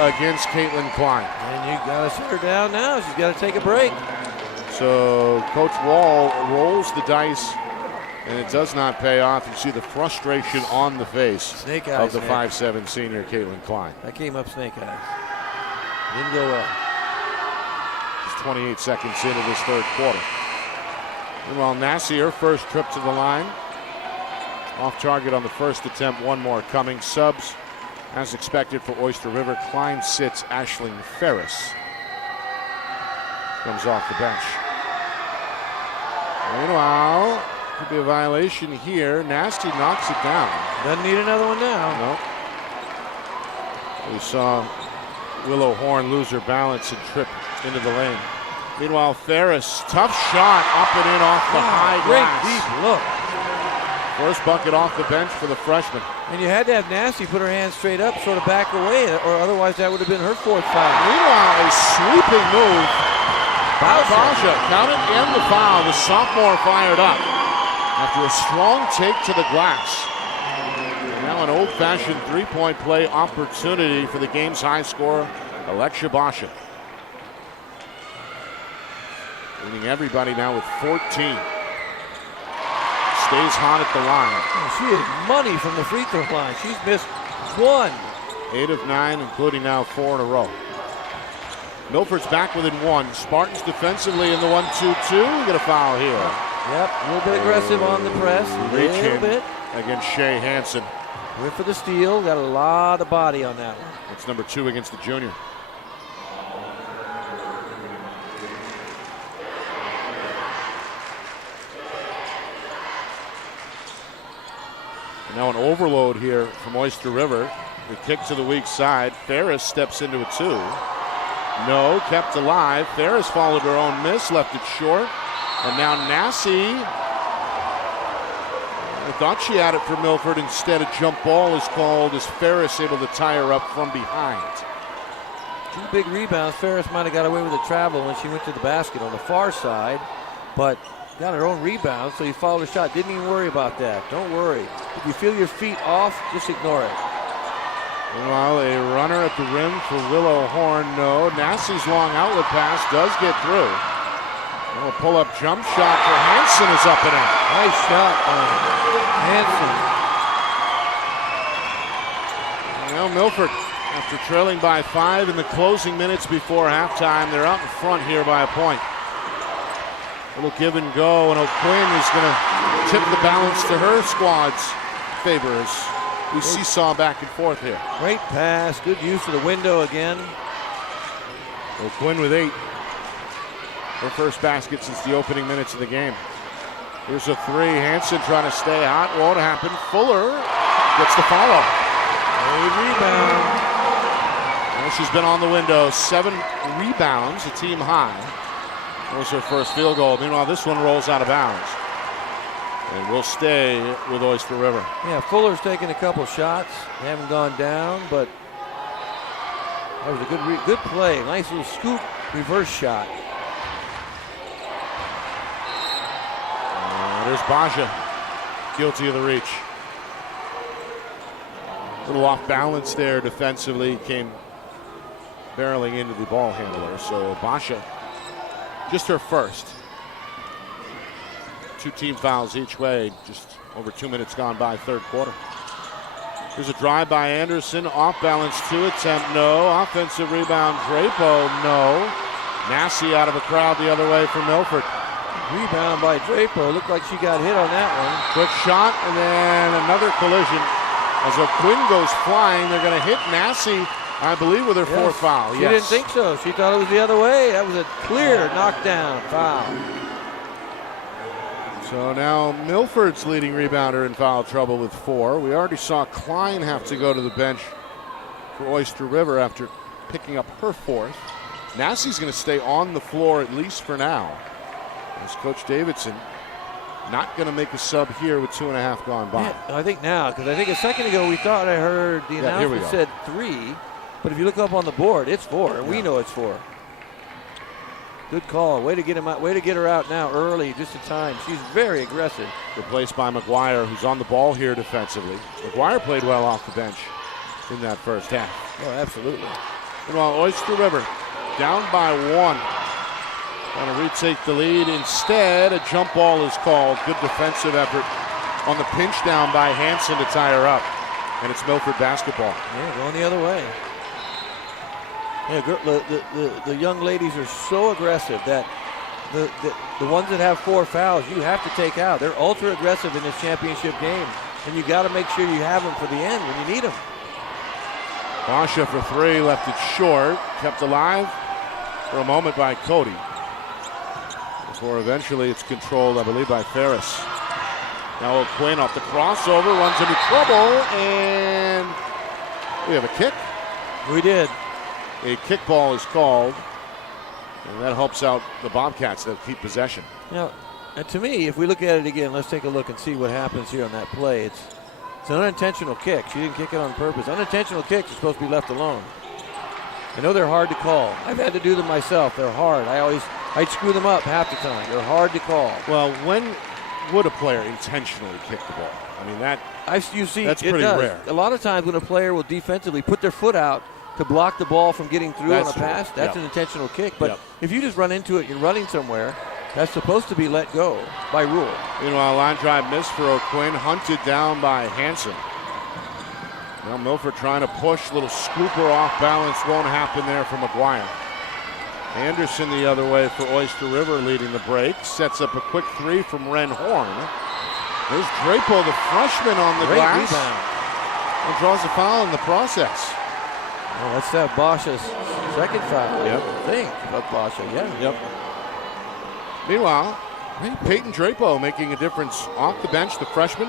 against Caitlin Klein. And you got to sit her down now. She's got to take a break. So Coach Wall rolls the dice, and it does not pay off. You see the frustration on the face of the 5'7" senior Caitlin Klein. That came up snake eyes. Didn't go well. It's 28 seconds into this third quarter. Meanwhile, Nassie, her first trip to the line. Off target on the first attempt, 1 more coming. Subs, as expected for Oyster River. Klein sits Aisling Ferris. Comes off the bench. Meanwhile, could be a violation here. Nasty knocks it down. Doesn't need another one now. Nope. We saw Willow Horn lose her balance and trip into the lane. Meanwhile, Ferris, tough shot up and in off the high glass. Great deep look. First bucket off the bench for the freshman. And you had to have Nasty put her hands straight up, sort of back away, or otherwise that would have been her 4th foul. Meanwhile, a sweeping move. Baja, count it and the foul. The sophomore fired up after a strong take to the glass. And now an old-fashioned 3-point play opportunity for the game's high scorer, Alexia Basha. Leading everybody now with 14. Stays hot at the line. She is money from the free throw line. She's missed 1. 8 of 9, including now 4 in a row. Milford's back within 1. Spartans defensively in the 1-2-2. Get a foul here. Yep, a little bit aggressive on the press. A little bit. Against Shea Hansen. Went for the steal. Got a lot of body on that one. That's number 2 against the junior. Now an overload here from Oyster River. The kick to the weak side. Ferris steps into a 2. No, kept alive. Ferris followed her own miss, left it short. And now Nassie. I thought she had it for Milford. Instead, a jump ball is called as Ferris able to tie her up from behind. 2 big rebounds. Ferris might have got away with the travel when she went to the basket on the far side, but got her own rebound, so he followed her shot. Didn't even worry about that. Don't worry. If you feel your feet off, just ignore it. Meanwhile, a runner at the rim for Willow Horn. No. Nassie's long outlet pass does get through. A pull-up jump shot for Hansen is up and in. Nice shot on Hansen. Well, Milford, after trailing by 5 in the closing minutes before halftime, they're out in front here by a point. A little give and go, and O'Quinn is going to tip the balance to her squad's favors. We seesaw back and forth here. Great pass, good use of the window again. O'Quinn with 8. Her first basket since the opening minutes of the game. Here's a 3. Hansen trying to stay hot. Won't happen. Fuller gets the follow. A rebound. Well, she's been on the window. 7 rebounds, a team high. That was her first field goal. Meanwhile, this one rolls out of bounds. And we'll stay with Oyster River. Yeah, Fuller's taken a couple shots. They haven't gone down, but That was a good play. Nice little scoop reverse shot. There's Baja, guilty of the reach. A little off balance there defensively, came barreling into the ball handler. So Baja, just her first. 2 team fouls each way, just over 2 minutes gone by, third quarter. There's a drive by Anderson, off balance 2 attempt, no. Offensive rebound, Drapo, no. Massey out of a crowd the other way from Milford. Rebound by Drapo. Looked like she got hit on that one. Quick shot, and then another collision. As O'Quinn goes flying, they're going to hit Massey, I believe, with her fourth foul. She didn't think so. She thought it was the other way. That was a clear knockdown foul. So now Milford's leading rebounder in foul trouble with 4. We already saw Klein have to go to the bench for Oyster River after picking up her 4th. Massey's going to stay on the floor at least for now. As Coach Davidson not going to make a sub here with 2.5 gone by. Yeah, I think now, because I think a second ago we thought I heard the announcement said 3, but if you look up on the board, it's 4, and we know it's 4. Good call. Way to get him out. Way to get her out now early, just in time. She's very aggressive. Replaced by McGuire, who's on the ball here defensively. McGuire played well off the bench in that first half. Oh, absolutely. Meanwhile, Oyster River down by 1. Trying to retake the lead. Instead, a jump ball is called. Good defensive effort on the pinch down by Hansen to tie her up. And it's Milford basketball. Yeah, going the other way. Yeah, the young ladies are so aggressive that the ones that have 4 fouls, you have to take out. They're ultra aggressive in this championship game. And you got to make sure you have them for the end when you need them. Basha for 3, left it short. Kept alive for a moment by Cody. Before eventually it's controlled, I believe, by Ferris. Now O'Quinn off the crossover, runs into trouble, and we have a kick. We did. A kickball is called, and that helps out the Bobcats that keep possession. Now, to me, if we look at it again, let's take a look and see what happens here on that play. It's an unintentional kick. She didn't kick it on purpose. Unintentional kicks are supposed to be left alone. I know they're hard to call. I've had to do them myself. They're hard. I'd screw them up half the time. They're hard to call. Well, when would a player intentionally kick the ball? I mean, that's pretty rare. A lot of times when a player will defensively put their foot out to block the ball from getting through on a pass, that's an intentional kick. But if you just run into it, you're running somewhere, that's supposed to be let go by rule. Meanwhile, line drive miss for O'Quinn, hunted down by Hansen. Now Milford trying to push, little scooper off balance, won't happen there for McGuire. Anderson the other way for Oyster River leading the break. Sets up a quick 3 from Ren Horn. There's Drapo, the freshman, on the glass. Rebound. And draws a foul in the process. Well, that's that Basha's second foul. Yep. I think about Basha, yeah. Yep. Meanwhile, Peyton Drapo making a difference off the bench, the freshman.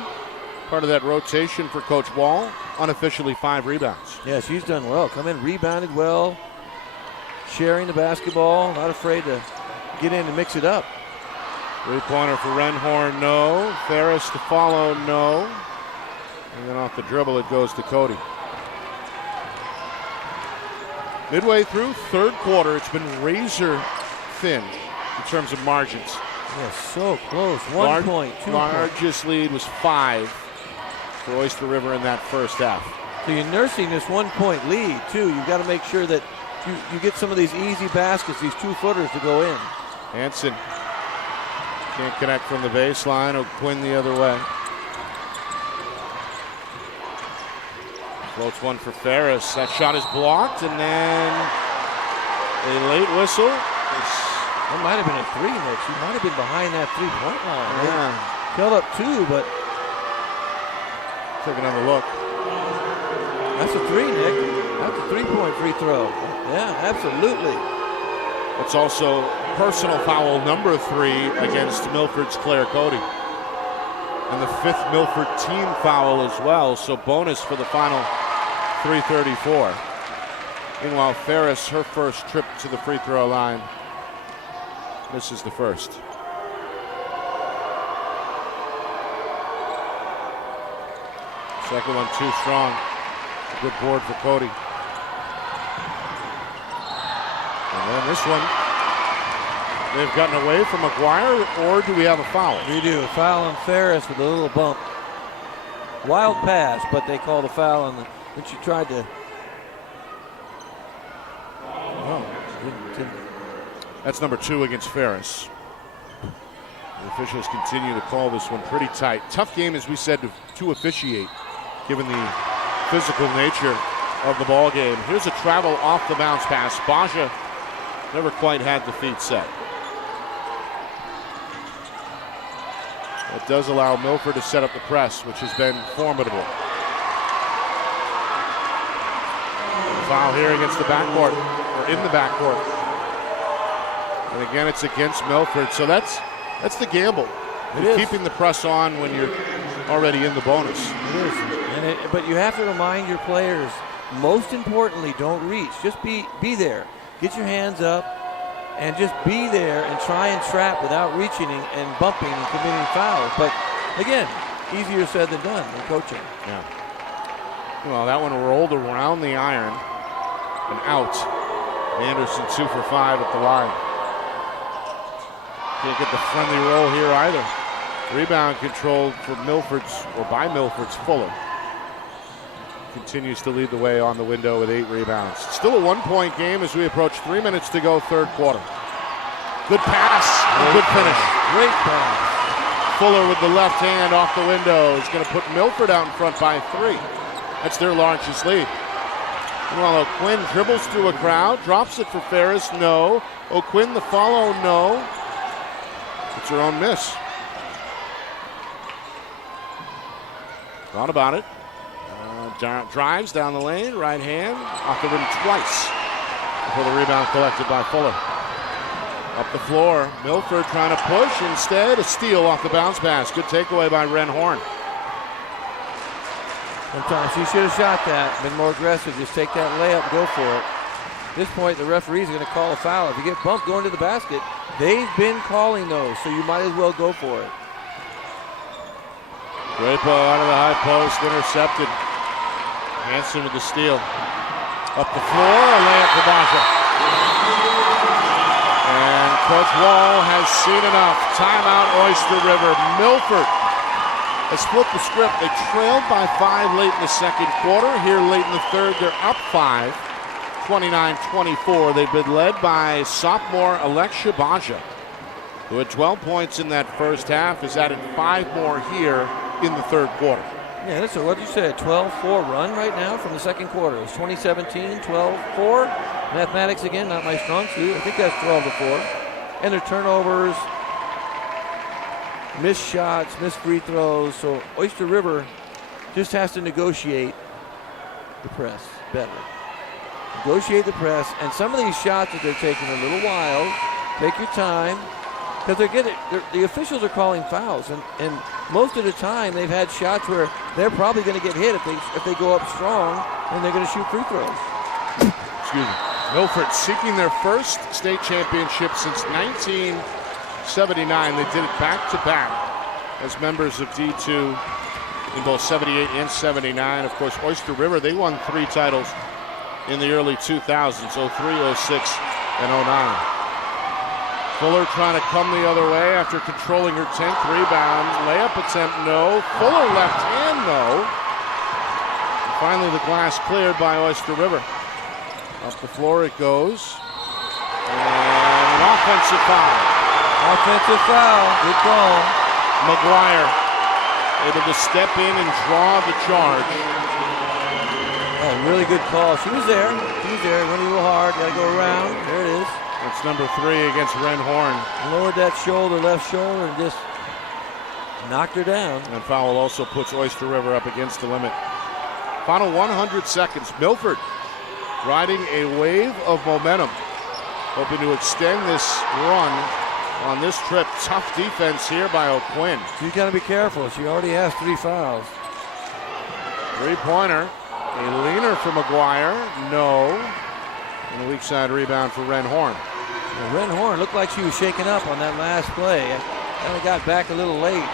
Part of that rotation for Coach Wall. Unofficially 5 rebounds. Yeah, she's done well. Come in, rebounded well. Sharing the basketball, not afraid to get in and mix it up. 3-pointer for Renhorn, no. Ferris to follow, no. And then off the dribble, it goes to Cody. Midway through third quarter, it's been razor thin in terms of margins. Yeah, so close. 1 point, 2 largest lead was 5 for Oyster River in that first half. So you're nursing this 1 point lead, too. You've got to make sure that you get some of these easy baskets, these 2-footers to go in. Hansen can't connect from the baseline. O'Quinn the other way. Floats one for Ferris. That shot is blocked, and then a late whistle. That might have been a 3, Nick. She might have been behind that 3-point line. Yeah. Held up 2, but take another look. That's a 3, Nick. That's a 3-point free throw. Yeah, absolutely. It's also personal foul number 3 against Milford's Claire Cody. And the 5th Milford team foul as well, so bonus for the final 3:34. Meanwhile, Ferris, her first trip to the free throw line, misses the first. Second one too strong. Good board for Cody. this one. They've gotten away from McGuire, or do we have a foul? We do. A foul on Ferris with a little bump. Wild pass, but they called a foul on when she tried to. Oh, didn't. That's number 2 against Ferris. The officials continue to call this one pretty tight. Tough game, as we said, to officiate, given the physical nature of the ball game. Here's a travel off the bounce pass. Baja never quite had the feet set. It does allow Milford to set up the press, which has been formidable. Foul here against the backcourt, or in the backcourt. And again, it's against Milford, so that's the gamble. Keeping the press on when you're already in the bonus. It is, but you have to remind your players, most importantly, don't reach. Just be there. Get your hands up and just be there and try and trap without reaching and bumping and committing fouls. But again, easier said than done in coaching. Yeah. Well, that one rolled around the iron and out. Anderson 2 for 5 at the line. Can't get the friendly roll here either. Rebound controlled for by Milford's Fuller. Continues to lead the way on the window with 8 rebounds. Still a 1-point game as we approach 3 minutes to go, third quarter. Good pass, good finish. Great pass. Fuller with the left hand off the window is going to put Milford out in front by 3. That's their largest lead. Meanwhile, O'Quinn dribbles through a crowd, drops it for Ferris, no. O'Quinn the follow, no. It's her own miss. Thought about it. Drives down the lane, right hand, off the rim twice before the rebound collected by Fuller. Up the floor, Milford trying to push, instead a steal off the bounce pass. Good takeaway by Ren Horn. Sometimes he should have shot that, been more aggressive, just take that layup, go for it. At this point, the referee's going to call a foul. If you get bumped going to the basket, they've been calling those, so you might as well go for it. Drapo out of the high post, intercepted. Hanson with the steal. Up the floor, a layup for Baja. And Coach Wall has seen enough. Timeout, Oyster River. Milford has flipped the script. They trailed by 5 late in the second quarter. Here late in the third, they're up 5, 29-24. They've been led by sophomore Alexia Baja, who had 12 points in that first half, has added 5 more here in the third quarter. Yeah, that's what you said, 12-4 run right now from the second quarter. It's 2017, 12-4. Mathematics again, not my strong suit. I think that's 12-4. And their turnovers, missed shots, missed free throws. So Oyster River just has to negotiate the press better. Negotiate the press, and some of these shots that they're taking a little wild. Take your time, because the officials are calling fouls, and most of the time they've had shots where they're probably going to get hit if they go up strong, and they're going to shoot free throws. Excuse me. Milford seeking their first state championship since 1979. They did it back-to-back as members of D2 in both 78 and 79. Of course, Oyster River, they won 3 titles in the early 2000s, 03, 06, and 09. Fuller trying to come the other way after controlling her 10th rebound. Layup attempt, no. Fuller left hand, no. And finally, the glass cleared by Oyster River. Up the floor it goes. And an offensive foul. Offensive foul, good call. McGuire able to step in and draw the charge. Oh, really good call. She was there, running a little hard, got to go around. There it is. That's number 3 against Ren Horn. Lowered that shoulder, left shoulder, and just knocked her down. And foul also puts Oyster River up against the limit. Final 100 seconds. Milford riding a wave of momentum, hoping to extend this run on this trip. Tough defense here by O'Quinn. She's got to be careful. She already has 3 fouls. 3-pointer. A leaner for McGuire. No. And a weak side rebound for Ren Horn. Well, Ren Horn looked like she was shaken up on that last play. Kind of got back a little late.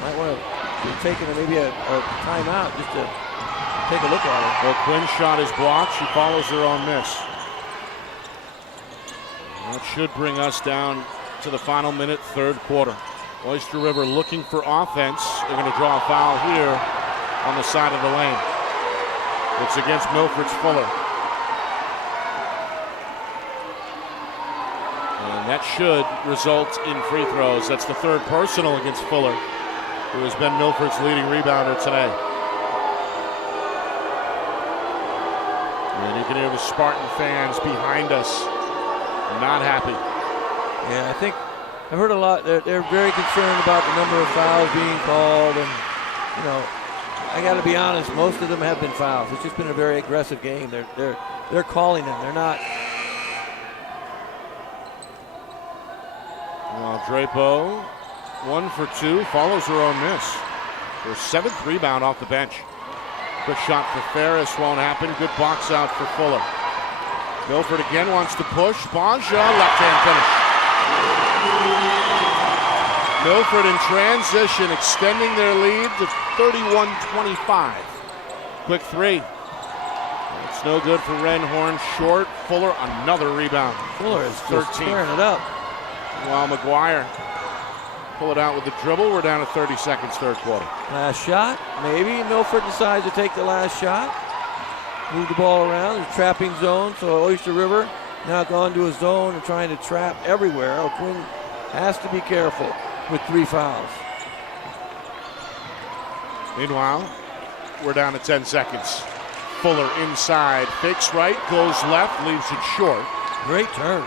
Might want to be taking maybe a timeout just to take a look at it. O'Quinn shot is blocked. She follows her own miss. That should bring us down to the final minute, third quarter. Oyster River looking for offense. They're going to draw a foul here on the side of the lane. It's against Milford's Fuller. And that should result in free throws. That's the third personal against Fuller, who has been Milford's leading rebounder today. And you can hear the Spartan fans behind us not happy. Yeah, I think I've heard a lot. They're very concerned about the number of fouls being called, and I got to be honest, most of them have been fouls. It's just been a very aggressive game. They're calling them. They're not. Well, Drapeau, 1 for 2, follows her own miss. Her 7th rebound off the bench. Quick shot for Ferris, won't happen. Good box out for Fuller. Milford again wants to push. Bonja, left-hand finish. Milford in transition, extending their lead to 31-25. Quick three. It's no good for Renhorn. Short. Fuller, another rebound. Fuller is 13. tearing it up. While McGuire pull it out with the dribble. We're down to 30 seconds, third quarter. Last shot, maybe. Milford decides to take the last shot. Move the ball around. There's trapping zone, so Oyster River now gone to a zone and trying to trap everywhere. O'Quinn has to be careful with 3 fouls. Meanwhile, we're down to 10 seconds. Fuller inside, fakes right, goes left, leaves it short. Great turn.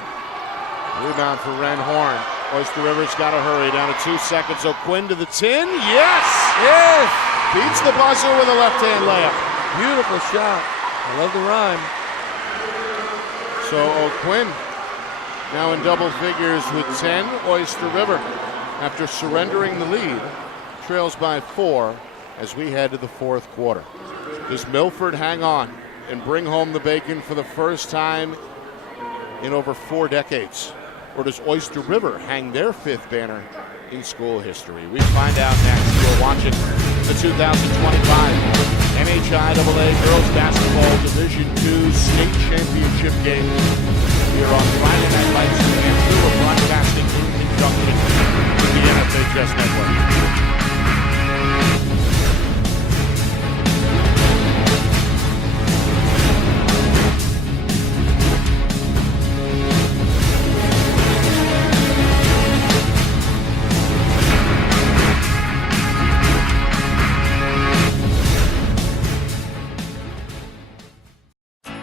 Rebound for Renhorn. Oyster River's got to hurry. Down to 2 seconds. O'Quinn to the tin. Yes! Yes! Beats the buzzer with a left-hand layup. Beautiful shot. I love the rhyme. So O'Quinn now in double figures with 10. Oyster River, after surrendering the lead, trails by 4 as we head to the fourth quarter. Does Milford hang on and bring home the bacon for the first time in over 4 decades? Or does Oyster River hang their 5th banner in school history? We find out next. You're watching the 2025 NHIAA Girls Basketball Division II State Championship game here on Friday Night Lights, and we are broadcasting in conjunction with the NFHS Network.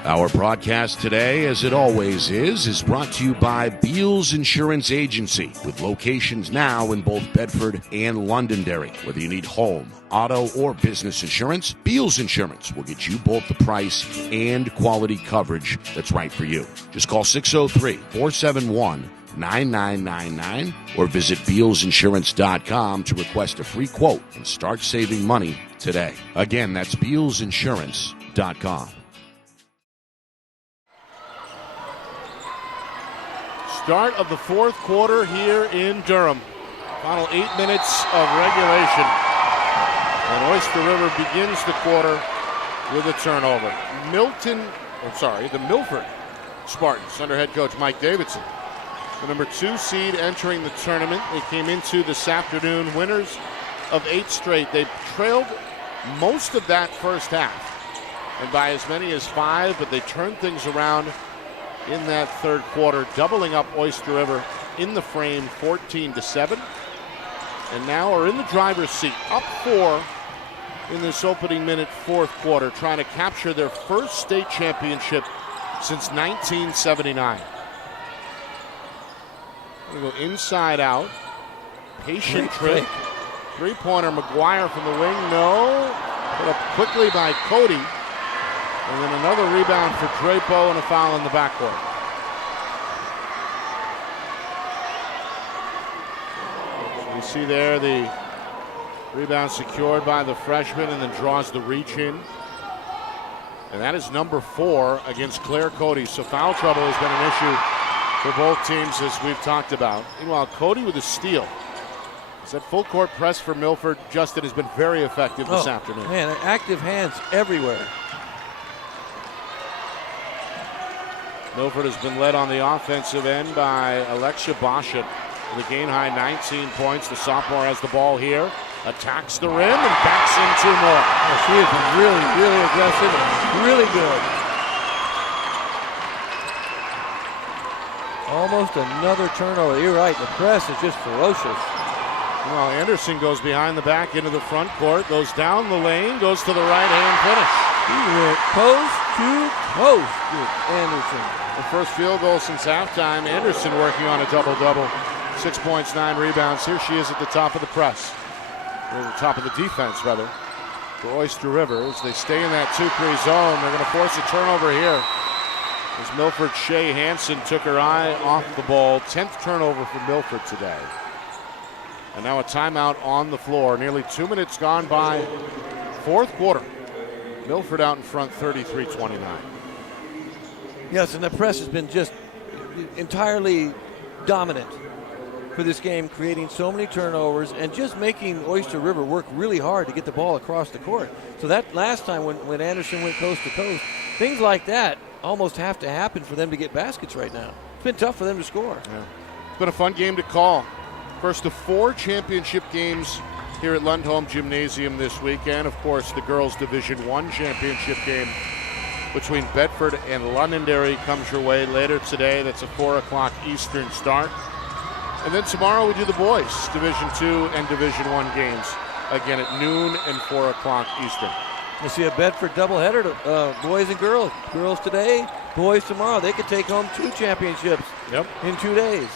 Our broadcast today, as it always is brought to you by Beals Insurance Agency, with locations now in both Bedford and Londonderry. Whether you need home, auto, or business insurance, Beals Insurance will get you both the price and quality coverage that's right for you. Just call 603-471-9999 or visit BealsInsurance.com to request a free quote and start saving money today. Again, that's BealsInsurance.com. Start of the fourth quarter here in Durham. Final 8 minutes of regulation. And Oyster River begins the quarter with a turnover. The Milford Spartans under head coach Mike Davidson, the number 2 seed entering the tournament. They came into this afternoon winners of 8 straight. They trailed most of that first half, and by as many as 5, but they turned things around in that third quarter, doubling up Oyster River in the frame 14-7, and now are in the driver's seat, up 4 in this opening minute fourth quarter, trying to capture their first state championship since 1979. Gonna go inside out, patient trick, three-pointer. McGuire from the wing, no, put up quickly by Cody. And then another rebound for Drapeau and a foul in the backcourt. So we see there the rebound secured by the freshman and then draws the reach in. And that is number 4 against Claire Cody. So foul trouble has been an issue for both teams, as we've talked about. Meanwhile, Cody with a steal. That full court press for Milford, Justin, has been very effective this afternoon. Man, active hands everywhere. Milford has been led on the offensive end by Alexia Boshet with a game-high 19 points. The sophomore has the ball here, attacks the rim, and backs in 2 more. Oh, she has been really, really aggressive and really good. Almost another turnover. You're right, the press is just ferocious. Well, Anderson goes behind the back into the front court, goes down the lane, goes to the right-hand finish. He went coast to coast with Anderson. The first field goal since halftime. Anderson working on a double-double. 6 points, 9 rebounds. Here she is at the top of the press. Or the top of the defense, rather, for Oyster River. As they stay in that 2-3 zone, they're going to force a turnover here. As Milford Shea Hansen took her eye off the ball. 10th turnover for Milford today. And now a timeout on the floor. Nearly 2 minutes gone by. 4th quarter. Milford out in front, 33-29. Yes, and the press has been just entirely dominant for this game, creating so many turnovers and just making Oyster River work really hard to get the ball across the court. So that last time when Anderson went coast to coast, things like that almost have to happen for them to get baskets right now. It's been tough for them to score. Yeah. It's been a fun game to call. First of 4 championship games here at Lundholm Gymnasium this weekend. Of course, the girls' Division I championship game between Bedford and Londonderry comes your way later today. That's a 4 o'clock Eastern start. And then tomorrow we do the boys' Division II and Division I games, again at noon and 4 o'clock Eastern. You see a Bedford doubleheader, boys and girls. Girls today, boys tomorrow. They could take home 2 championships in 2 days.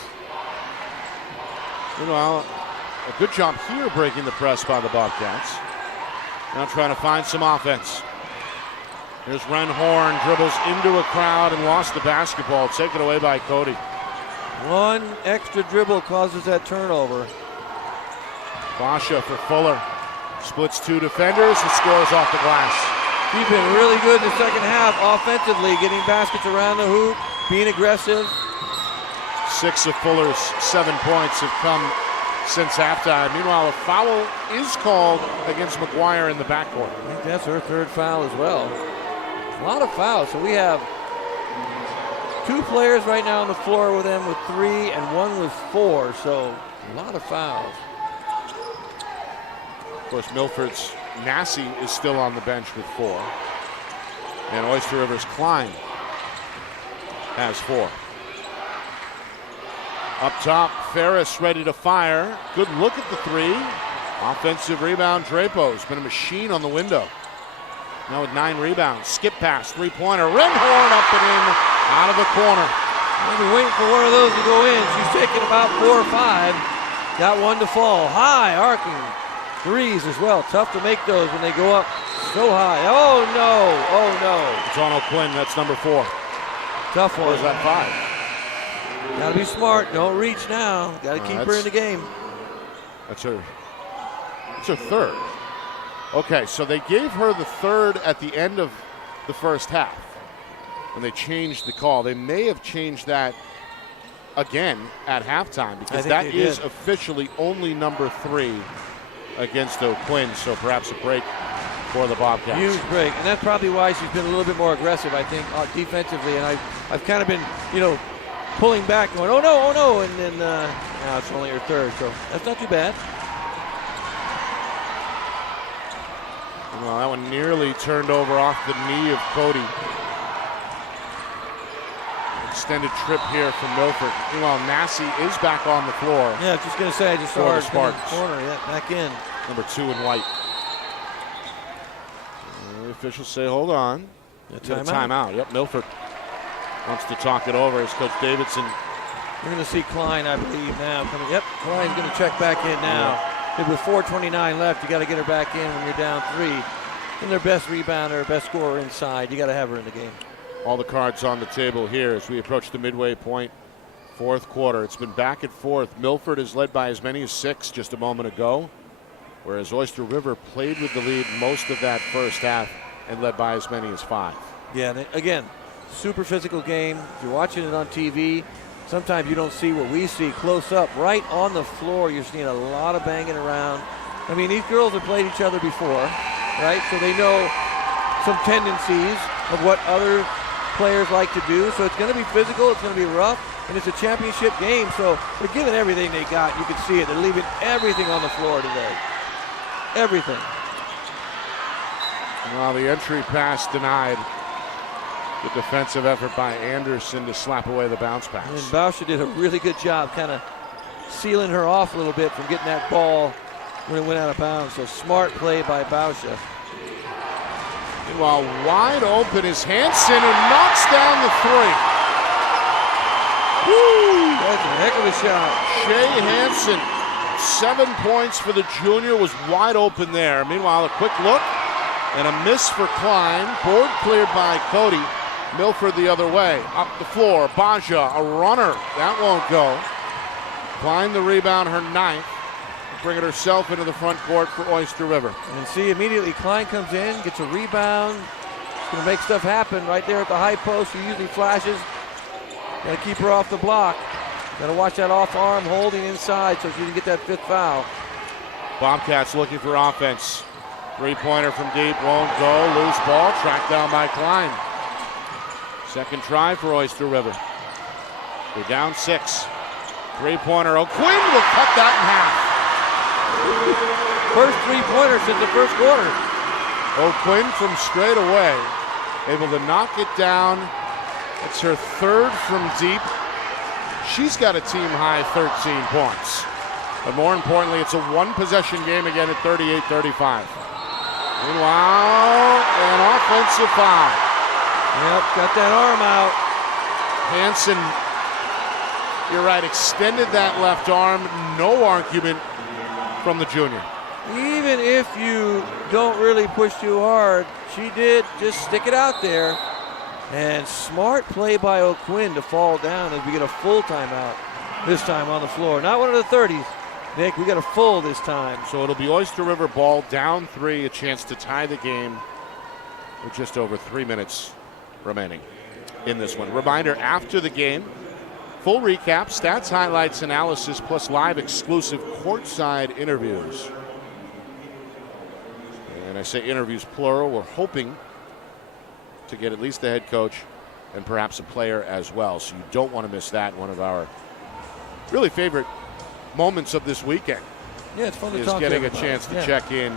Meanwhile, a good job here breaking the press by the Bobcats. Now trying to find some offense. Here's Ren Horn, dribbles into a crowd and lost the basketball. Taken away by Cody. One extra dribble causes that turnover. Basha for Fuller. Splits 2 defenders and scores off the glass. He's been really good in the second half offensively, getting baskets around the hoop, being aggressive. 6 of Fuller's 7 points have come since halftime. Meanwhile, a foul is called against McGuire in the backcourt. I think that's her 3rd foul as well. A lot of fouls. So we have 2 players right now on the floor with them with 3 and 1 with 4. So a lot of fouls. Of course, Milford's Massey is still on the bench with 4. And Oyster River's Klein has 4. Up top, Ferris ready to fire. Good look at the 3. Offensive rebound, Drapo's been a machine on the window. Now with 9 rebounds. Skip pass, 3-pointer. Ren Horn up and in, out of the corner. I've been waiting for one of those to go in. She's taken about 4 or 5. Got one to fall. High, arcing. 3s as well. Tough to make those when they go up so high. Oh, no. Oh, no. John O'Quinn, that's number 4. Tough one. Or is that 5? Got to be smart. Don't reach now. Got to keep her in the game. That's her 3rd. Okay, so they gave her the 3rd at the end of the first half when they changed the call. They may have changed that again at halftime because that is officially only number 3 against O'Quinn, so perhaps a break for the Bobcats. Huge break, and that's probably why she's been a little bit more aggressive, I think, defensively, and I've kind of been, pulling back going, oh no, and then now it's only her 3rd, so that's not too bad. Well, that one nearly turned over off the knee of Cody. Extended trip here from Milford. Meanwhile, Massey is back on the floor. Yeah, I was just going to say, I just saw her in the Spartans. corner, back in. Number 2 in white. The officials say, hold on. Timeout. Yep, Milford wants to talk it over as Coach Davidson. We're going to see Klein, I believe, now coming. Yep, Klein's going to check back in now. With 4:29 left, you got to get her back in when you're down 3. And their best rebounder, best scorer inside, you got to have her in the game. All the cards on the table here as we approach the midway point, 4th quarter. It's been back and forth. Milford is led by as many as 6 just a moment ago, whereas Oyster River played with the lead most of that first half and led by as many as 5. Yeah, and again, super physical game. If you're watching it on TV, sometimes you don't see what we see close up. Right on the floor, you're seeing a lot of banging around. I mean, these girls have played each other before, right? So they know some tendencies of what other players like to do. So it's going to be physical, it's going to be rough, and it's a championship game. So they're giving everything they got. You can see it. They're leaving everything on the floor today. Everything. Well, the entry pass denied. Good defensive effort by Anderson to slap away the bounce pass. And Bauscher did a really good job kind of sealing her off a little bit from getting that ball when it went out of bounds. So smart play by Bauscher. Meanwhile, wide open is Hansen, who knocks down the three. Woo! That's a heck of a shot. Shea Hansen, 7 points for the junior, was wide open there. Meanwhile, a quick look and a miss for Klein. Board cleared by Cody. Milford the other way. Up the floor, Baja, a runner. That won't go. Klein the rebound, her 9th. Bringing herself into the front court for Oyster River. And see, immediately Klein comes in, gets a rebound. She's going to make stuff happen right there at the high post. She usually flashes. Got to keep her off the block. Got to watch that off arm holding inside so she can get that 5th foul. Bobcats looking for offense. Three-pointer from deep, won't go. Loose ball, tracked down by Klein. Second try for Oyster River. They're down 6. Three-pointer, O'Quinn will cut that in half. First three-pointer since the first quarter. O'Quinn from straight away, able to knock it down. It's her 3rd from deep. She's got a team-high 13 points. But more importantly, it's a one-possession game again at 38-35. Meanwhile, an offensive foul. Yep, got that arm out. Hansen, you're right, extended that left arm. No argument from the junior. Even if you don't really push too hard, she did just stick it out there. And smart play by O'Quinn to fall down as we get a full timeout this time on the floor. Not one of the 30s. Nick, we got a full this time. So it'll be Oyster River ball, down 3, a chance to tie the game with just over 3 minutes remaining in this one. Reminder, after the game, full recap, stats, highlights, analysis, plus live exclusive courtside interviews. And I say interviews plural. We're hoping to get at least the head coach and perhaps a player as well. So you don't want to miss that. One of our really favorite moments of this weekend. Yeah, it's fun to is talk getting to a chance to check in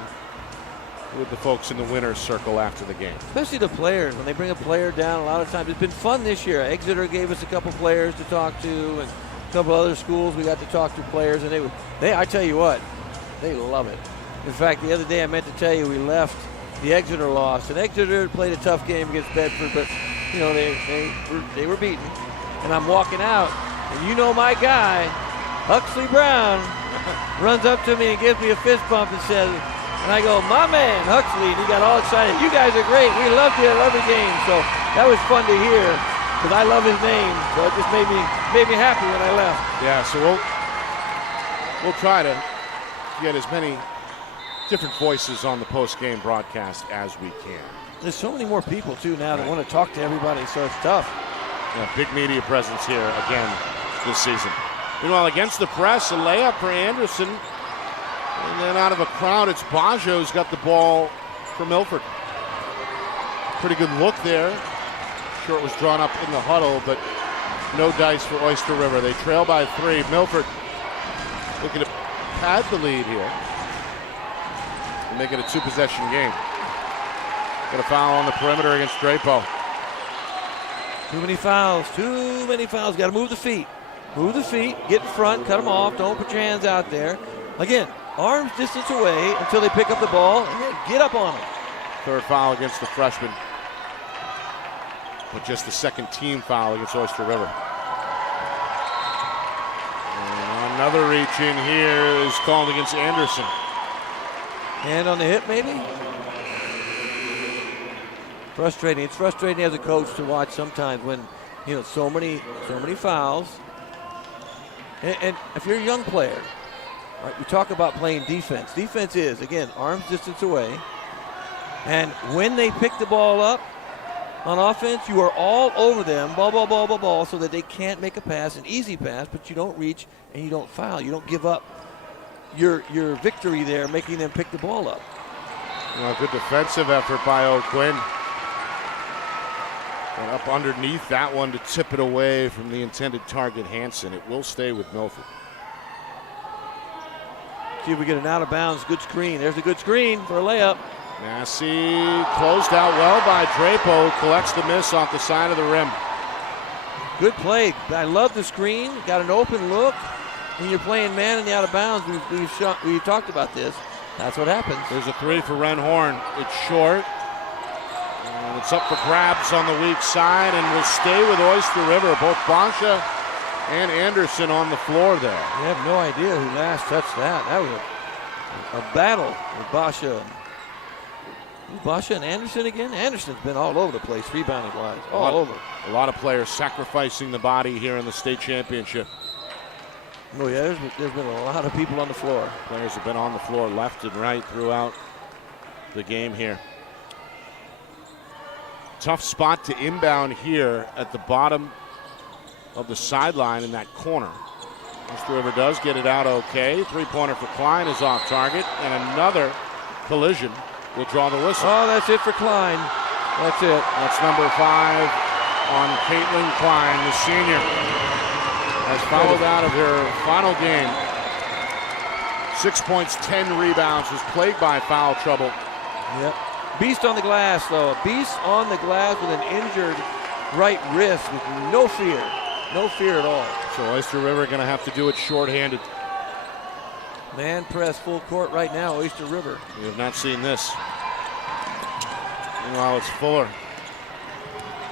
with the folks in the winner's circle after the game. Especially the players. When they bring a player down, a lot of times it's been fun this year. Exeter gave us a couple players to talk to, and a couple other schools we got to talk to players, and they I tell you what, they love it. In fact, the other day I meant to tell you we left the Exeter loss, and Exeter played a tough game against Bedford, but you know they were beaten. And I'm walking out, and you know my guy, Huxley Brown, runs up to me and gives me a fist bump and says, and I go, my man, Huxley, and he got all excited. You guys are great. We loved you at every game. So that was fun to hear because I love his name. So it just made me happy when I left. Yeah, so we'll try to get as many different voices on the post-game broadcast as we can. There's so many more people, too, now that want to talk to everybody, so it's tough. Yeah, big media presence here again this season. Meanwhile, against the press, a layup for Anderson. And then out of a crowd, it's Baja who's got the ball for Milford. Pretty good look there. Sure, it was drawn up in the huddle, but no dice for Oyster River. They trail by 3. Milford looking to pad the lead here and make it a 2-possession game. Got a foul on the perimeter against Drapo. Too many fouls. Got to move the feet. Move the feet, get in front, cut them off. Don't put your hands out there. Again, arms distance away until they pick up the ball, and then get up on them. 3rd foul against the freshman, but just the 2nd team foul against Oyster River. And another reach in here is called against Anderson. Hand on the hip, maybe? Frustrating. It's frustrating as a coach to watch sometimes when, you know, so many fouls. And if you're a young player, right, we talk about playing defense. Defense is, again, arms distance away. And when they pick the ball up on offense, you are all over them, ball, so that they can't make a pass, an easy pass, but you don't reach and you don't foul. You don't give up your victory there, making them pick the ball up. Well, good defensive effort by O'Quinn. And up underneath that one to tip it away from the intended target, Hansen. It will stay with Milford. See if we get an out of bounds. Good screen. There's a good screen for a layup. Massey closed out well by Drapo. Collects the miss off the side of the rim. Good play. I love the screen. Got an open look. When you're playing man in the out of bounds, we've talked about this. That's what happens. There's a three for Ren Horn. It's short. And it's up for grabs on the weak side and will stay with Oyster River. Both Basha and Anderson on the floor there. I have no idea who last touched that. That was a battle with Basha. Basha and Anderson again? Anderson's been all over the place, rebounding wise. All over. A lot of players sacrificing the body here in the state championship. Oh, yeah, there's been a lot of people on the floor. Players have been on the floor left and right throughout the game here. Tough spot to inbound here at the bottom of the sideline in that corner. Oyster River does get it out okay. Three-pointer for Klein is off target, and another collision will draw the whistle. Oh, that's it for Klein. That's it. That's number 5 on Caitlin Klein, the senior. Has fouled out of her final game. 6 points, 10 rebounds, was plagued by foul trouble. Yep. Beast on the glass, though. Beast on the glass with an injured right wrist with no fear. No fear at all. So Oyster River going to have to do it shorthanded. Man press full court right now, Oyster River. We have not seen this. Meanwhile, it's Fuller.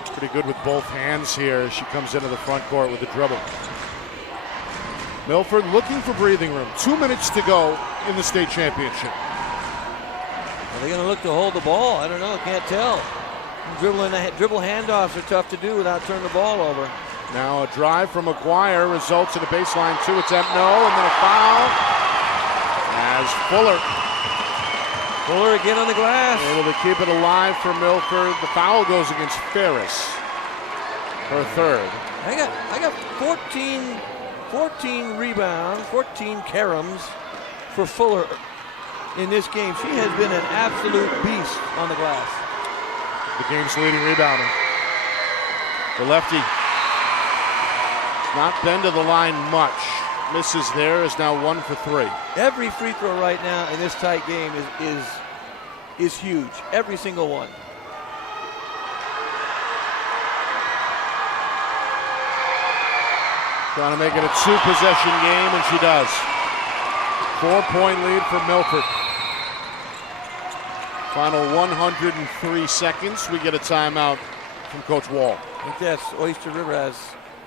Pretty good with both hands here as she comes into the front court with the dribble. Milford looking for breathing room. 2 minutes to go in the state championship. Are they going to look to hold the ball? I don't know. Can't tell. Dribble handoffs are tough to do without turning the ball over. Now a drive from McGuire results in a baseline 2 attempt, no, and then a foul as Fuller again on the glass. Able to keep it alive for Milford. The foul goes against Ferris, her third. I got 14 rebounds, 14 caroms for Fuller in this game. She has been an absolute beast on the glass. The game's leading rebounder. The lefty. Not been to the line much. Misses there, is now 1 for 3. Every free throw right now in this tight game is huge. Every single one. Trying to make it a 2-possession game, and she does. 4-point lead for Milford. Final 103 seconds. We get a timeout from Coach Wall. I think that's Oyster River has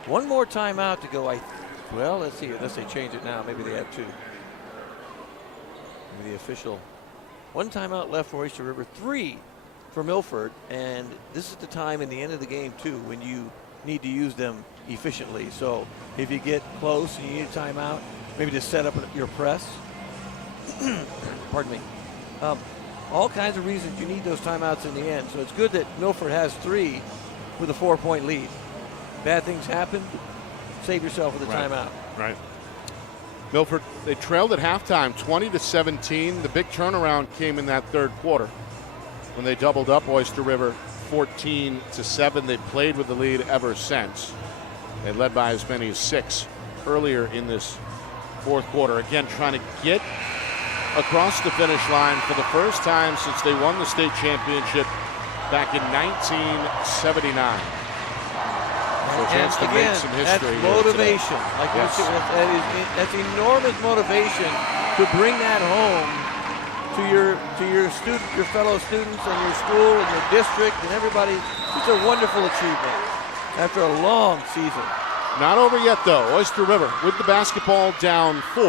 one more timeout to go. Well, let's see. Unless they change it now. Maybe they have 2. Maybe the official. 1 timeout left for Oyster River. 3 for Milford. And this is the time in the end of the game, too, when you need to use them efficiently. So if you get close and you need a timeout, maybe to set up your press. Pardon me. All kinds of reasons you need those timeouts in the end. So it's good that Milford has 3 with a 4-point lead. Bad things happen, save yourself with a timeout. Right. Milford, they trailed at halftime 20-17. The big turnaround came in that third quarter when they doubled up Oyster River 14-7. They've played with the lead ever since. They led by as many as 6 earlier in this fourth quarter. Again, trying to get across the finish line for the first time since they won the state championship back in 1979. So a chance to make some history. That's motivation. Like yes. That's enormous motivation to bring that home to your fellow students and your school and your district and everybody. It's a wonderful achievement after a long season. Not over yet, though. Oyster River with the basketball down 4.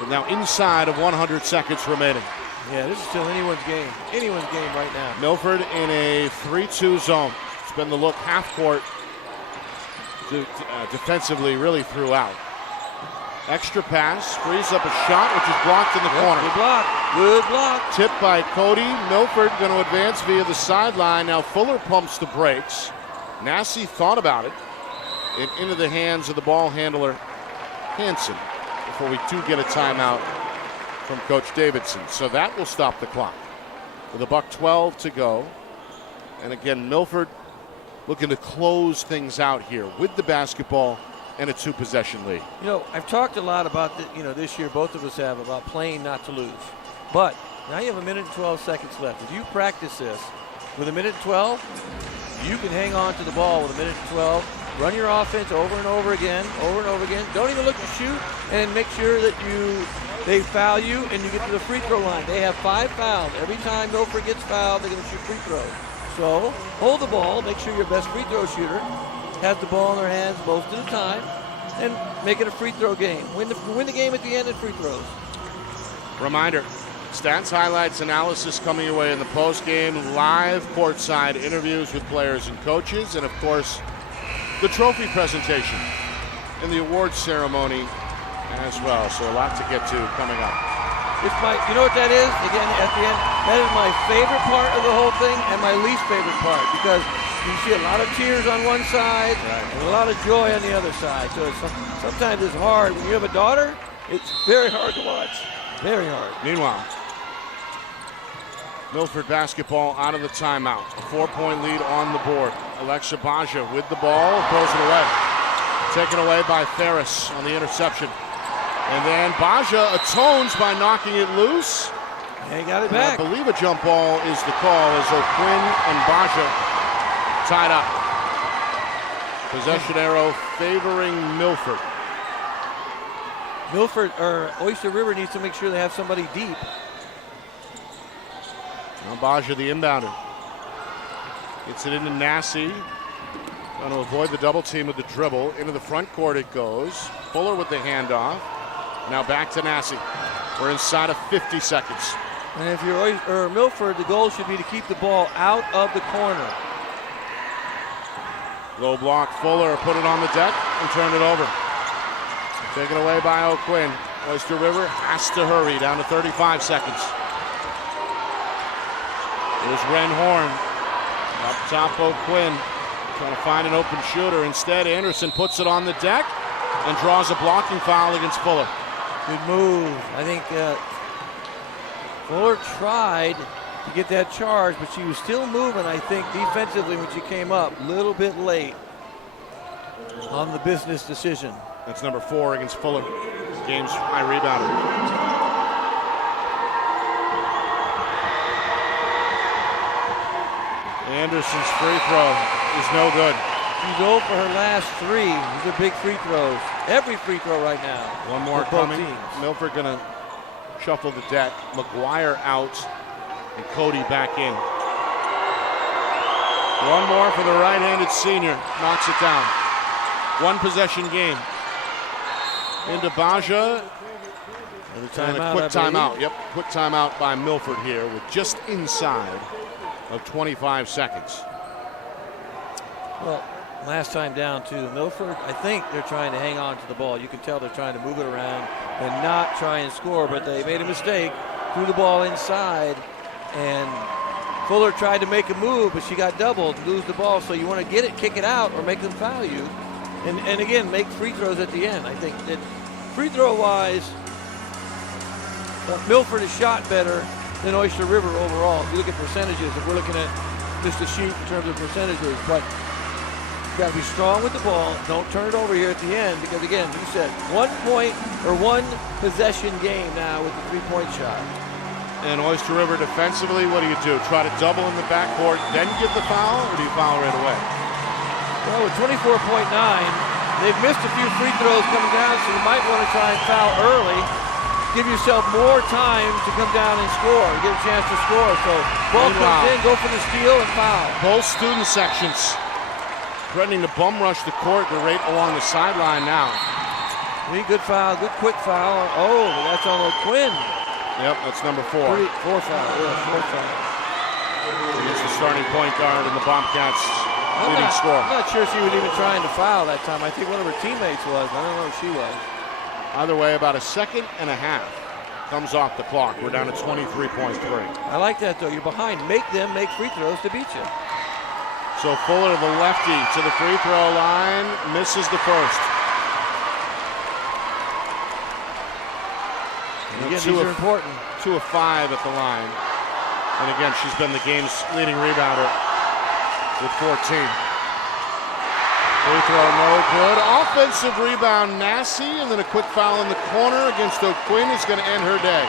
We're now inside of 100 seconds remaining. Yeah, this is still anyone's game. Anyone's game right now. Milford in a 3-2 zone. It's been the look half court defensively really throughout. Extra pass, frees up a shot, which is blocked in the corner. Good block. Good block. Tipped by Cody. Milford going to advance via the sideline. Now Fuller pumps the brakes. Massey thought about it. And into the hands of the ball handler, Hansen, before we do get a timeout from Coach Davidson. So that will stop the clock. With $1:12 to go. And again, Milford looking to close things out here with the basketball and a 2-possession lead. You know, I've talked a lot about, this year both of us have, about playing not to lose. But now you have 1 minute and 12 seconds left. If you practice this with 1 minute and 12, you can hang on to the ball with 1 minute and 12. Run your offense over and over again. Don't even look to shoot, and make sure that they foul you and you get to the free throw line. They have 5 fouls. Every time Milford gets fouled, they're going to shoot free throws. So hold the ball, make sure your best free throw shooter has the ball in their hands most of the time, and make it a free throw game. Win the game at the end in free throws. Reminder, stats, highlights, analysis coming your way in the postgame, live courtside interviews with players and coaches, and of course, the trophy presentation and the awards ceremony as well. So a lot to get to coming up. You know what that is? Again, at the end, that is my favorite part of the whole thing and my least favorite part, because you see a lot of tears on one side and a lot of joy on the other side. So sometimes it's hard. When you have a daughter, it's very hard to watch. Very hard. Meanwhile, Milford basketball out of the timeout. A 4-point lead on the board. Alexia Baja with the ball, throws it away. Taken away by Ferris on the interception. And then Baja atones by knocking it loose. And he got it back. I believe a jump ball is the call as O'Quinn and Baja tied up. Possession arrow favoring Milford. Oyster River needs to make sure they have somebody deep. Now Baja, the inbounder. Gets it into Nassi. Trying to avoid the double team with the dribble. Into the front court it goes. Fuller with the handoff. Now back to Nassi. We're inside of 50 seconds. And if you're Milford, the goal should be to keep the ball out of the corner. Low block, Fuller put it on the deck and turned it over. Taken away by O'Quinn. Oyster River has to hurry, down to 35 seconds. Here's Ren Horn. Up top, O'Quinn. Trying to find an open shooter. Instead, Anderson puts it on the deck and draws a blocking foul against Fuller. Good move. I think Fuller tried to get that charge, but she was still moving, I think, defensively when she came up. A little bit late on the business decision. That's number 4 against Fuller. Game's high rebounder. Anderson's free throw is no good. She's 0 for her last 3. These are big free throws. Every free throw right now. One more coming. Milford going to shuffle the deck. McGuire out and Cody back in. One more for the right-handed senior. Knocks it down. 1 possession game. Into Baja. And a quick timeout. Yep, quick timeout by Milford here with just inside of 25 seconds. Well, last time down to Milford, I think they're trying to hang on to the ball. You can tell they're trying to move it around and not try and score, but they made a mistake, threw the ball inside, and Fuller tried to make a move, but she got doubled, lose the ball. So you want to get it, kick it out, or make them foul you. And again, make free throws at the end. I think that free throw-wise, Milford is shot better than Oyster River overall. If you look at percentages, if we're looking at just the shoot in terms of percentages, but you got to be strong with the ball. Don't turn it over here at the end, because again, you said 1 point or 1 possession game now with the 3-point shot. And Oyster River defensively, what do? Try to double in the backcourt, then get the foul, or do you foul right away? Well, with 24.9, they've missed a few free throws coming down, so you might want to try and foul early. Give yourself more time to come down and score, get a chance to score. So ball comes in, go for the steal and foul. Both student sections threatening to bum rush the court. They're right along the sideline now. Good foul, good quick foul. Oh, that's on O'Quinn. Yep, that's number 4. 4 foul, yeah, 4 foul. He's the starting point guard in the Bobcats' leading scorer. I'm not sure she was even trying to foul that time. I think one of her teammates was. I don't know if she was. Either way, about 1.5 seconds comes off the clock. We're down to 23.3. I like that, though. You're behind. Make them make free throws to beat you. So Fuller, the lefty, to the free throw line, misses the first. And again, these are important. 2 of 5 at the line. And again, she's been the game's leading rebounder with 14. Free throw, no good. Offensive rebound, Nassie, and then a quick foul in the corner against O'Quinn is going to end her day.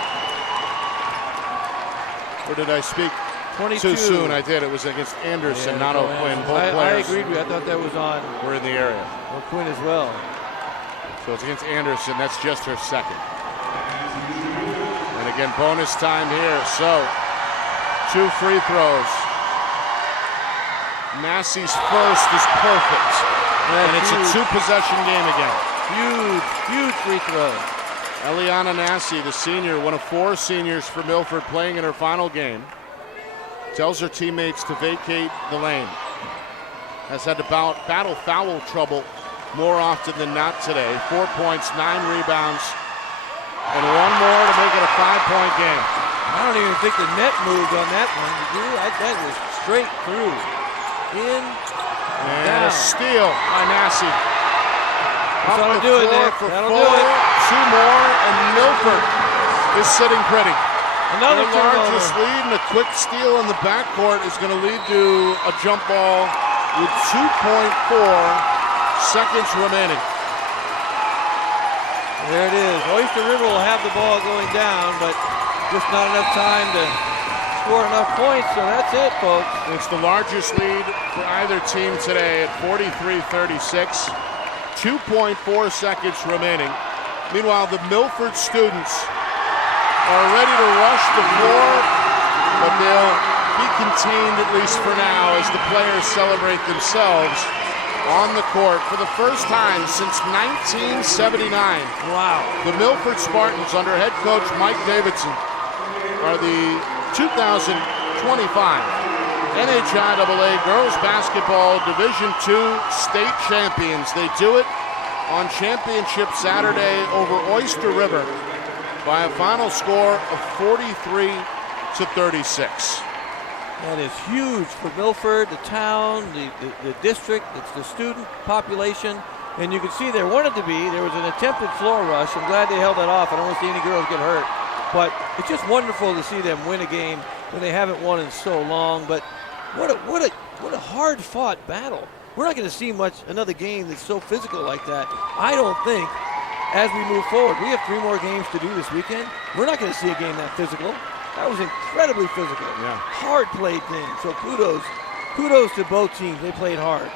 Or did I speak 22. too soon? I did. It was against Anderson, not O'Quinn. Both I players agreed with you. I thought that was on were in the area. O'Quinn as well. So it's against Anderson. That's just her second. And again, bonus time here. So, 2 free throws. Nassie's first is perfect. And it's a 2-possession game again. Huge free throw. Eliana Nassie, the senior, one of 4 seniors for Milford playing in her final game, tells her teammates to vacate the lane. Has had to battle foul trouble more often than not today. 4 points, 9 rebounds, and 1 more to make it a 5-point game. I don't even think the net moved on that one. That was straight through. In and down. A steal by Nassie. That'll do it, Nick. That'll do it. 2 more, and Milford is sitting pretty. Another Their largest lead, and a quick steal in the backcourt is going to lead to a jump ball with 2.4 seconds remaining. There it is. Oyster River will have the ball going down, but just not enough time to score enough points, so that's it, folks. It's the largest lead for either team today at 43-36. 2.4 seconds remaining. Meanwhile, the Milford students are ready to rush the floor, but they'll be contained at least for now as the players celebrate themselves on the court for the first time since 1979. Wow. The Milford Spartans under head coach Mike Davidson are the 2025 NHIAA Girls Basketball Division II state champions. They do it on Championship Saturday over Oyster River by a final score of 43-36. That is huge for Milford, the town, the district, it's the student population. And you can see there wanted to be, there was an attempted floor rush. I'm glad they held that off. I don't want to see any girls get hurt. But it's just wonderful to see them win a game when they haven't won in so long. But what a hard-fought battle. We're not going to see another game that's so physical like that. I don't think, as we move forward, we have 3 more games to do this weekend. We're not going to see a game that physical. That was incredibly physical. Yeah. Hard played thing. So kudos to both teams. They played hard.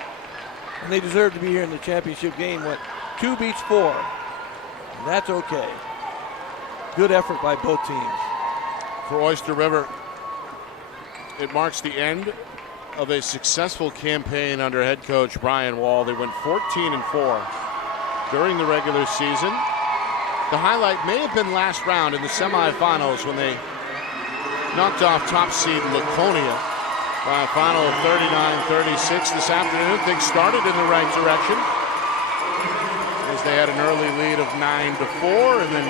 And they deserve to be here in the championship game. 2 beats 4. And that's okay. Good effort by both teams. For Oyster River, it marks the end of a successful campaign under head coach Brian Wall. They went 14-4 during the regular season. The highlight may have been last round in the semifinals when they knocked off top seed Laconia by a final of 39-36 this afternoon. Things started in the right direction as they had an early lead of 9-4 and then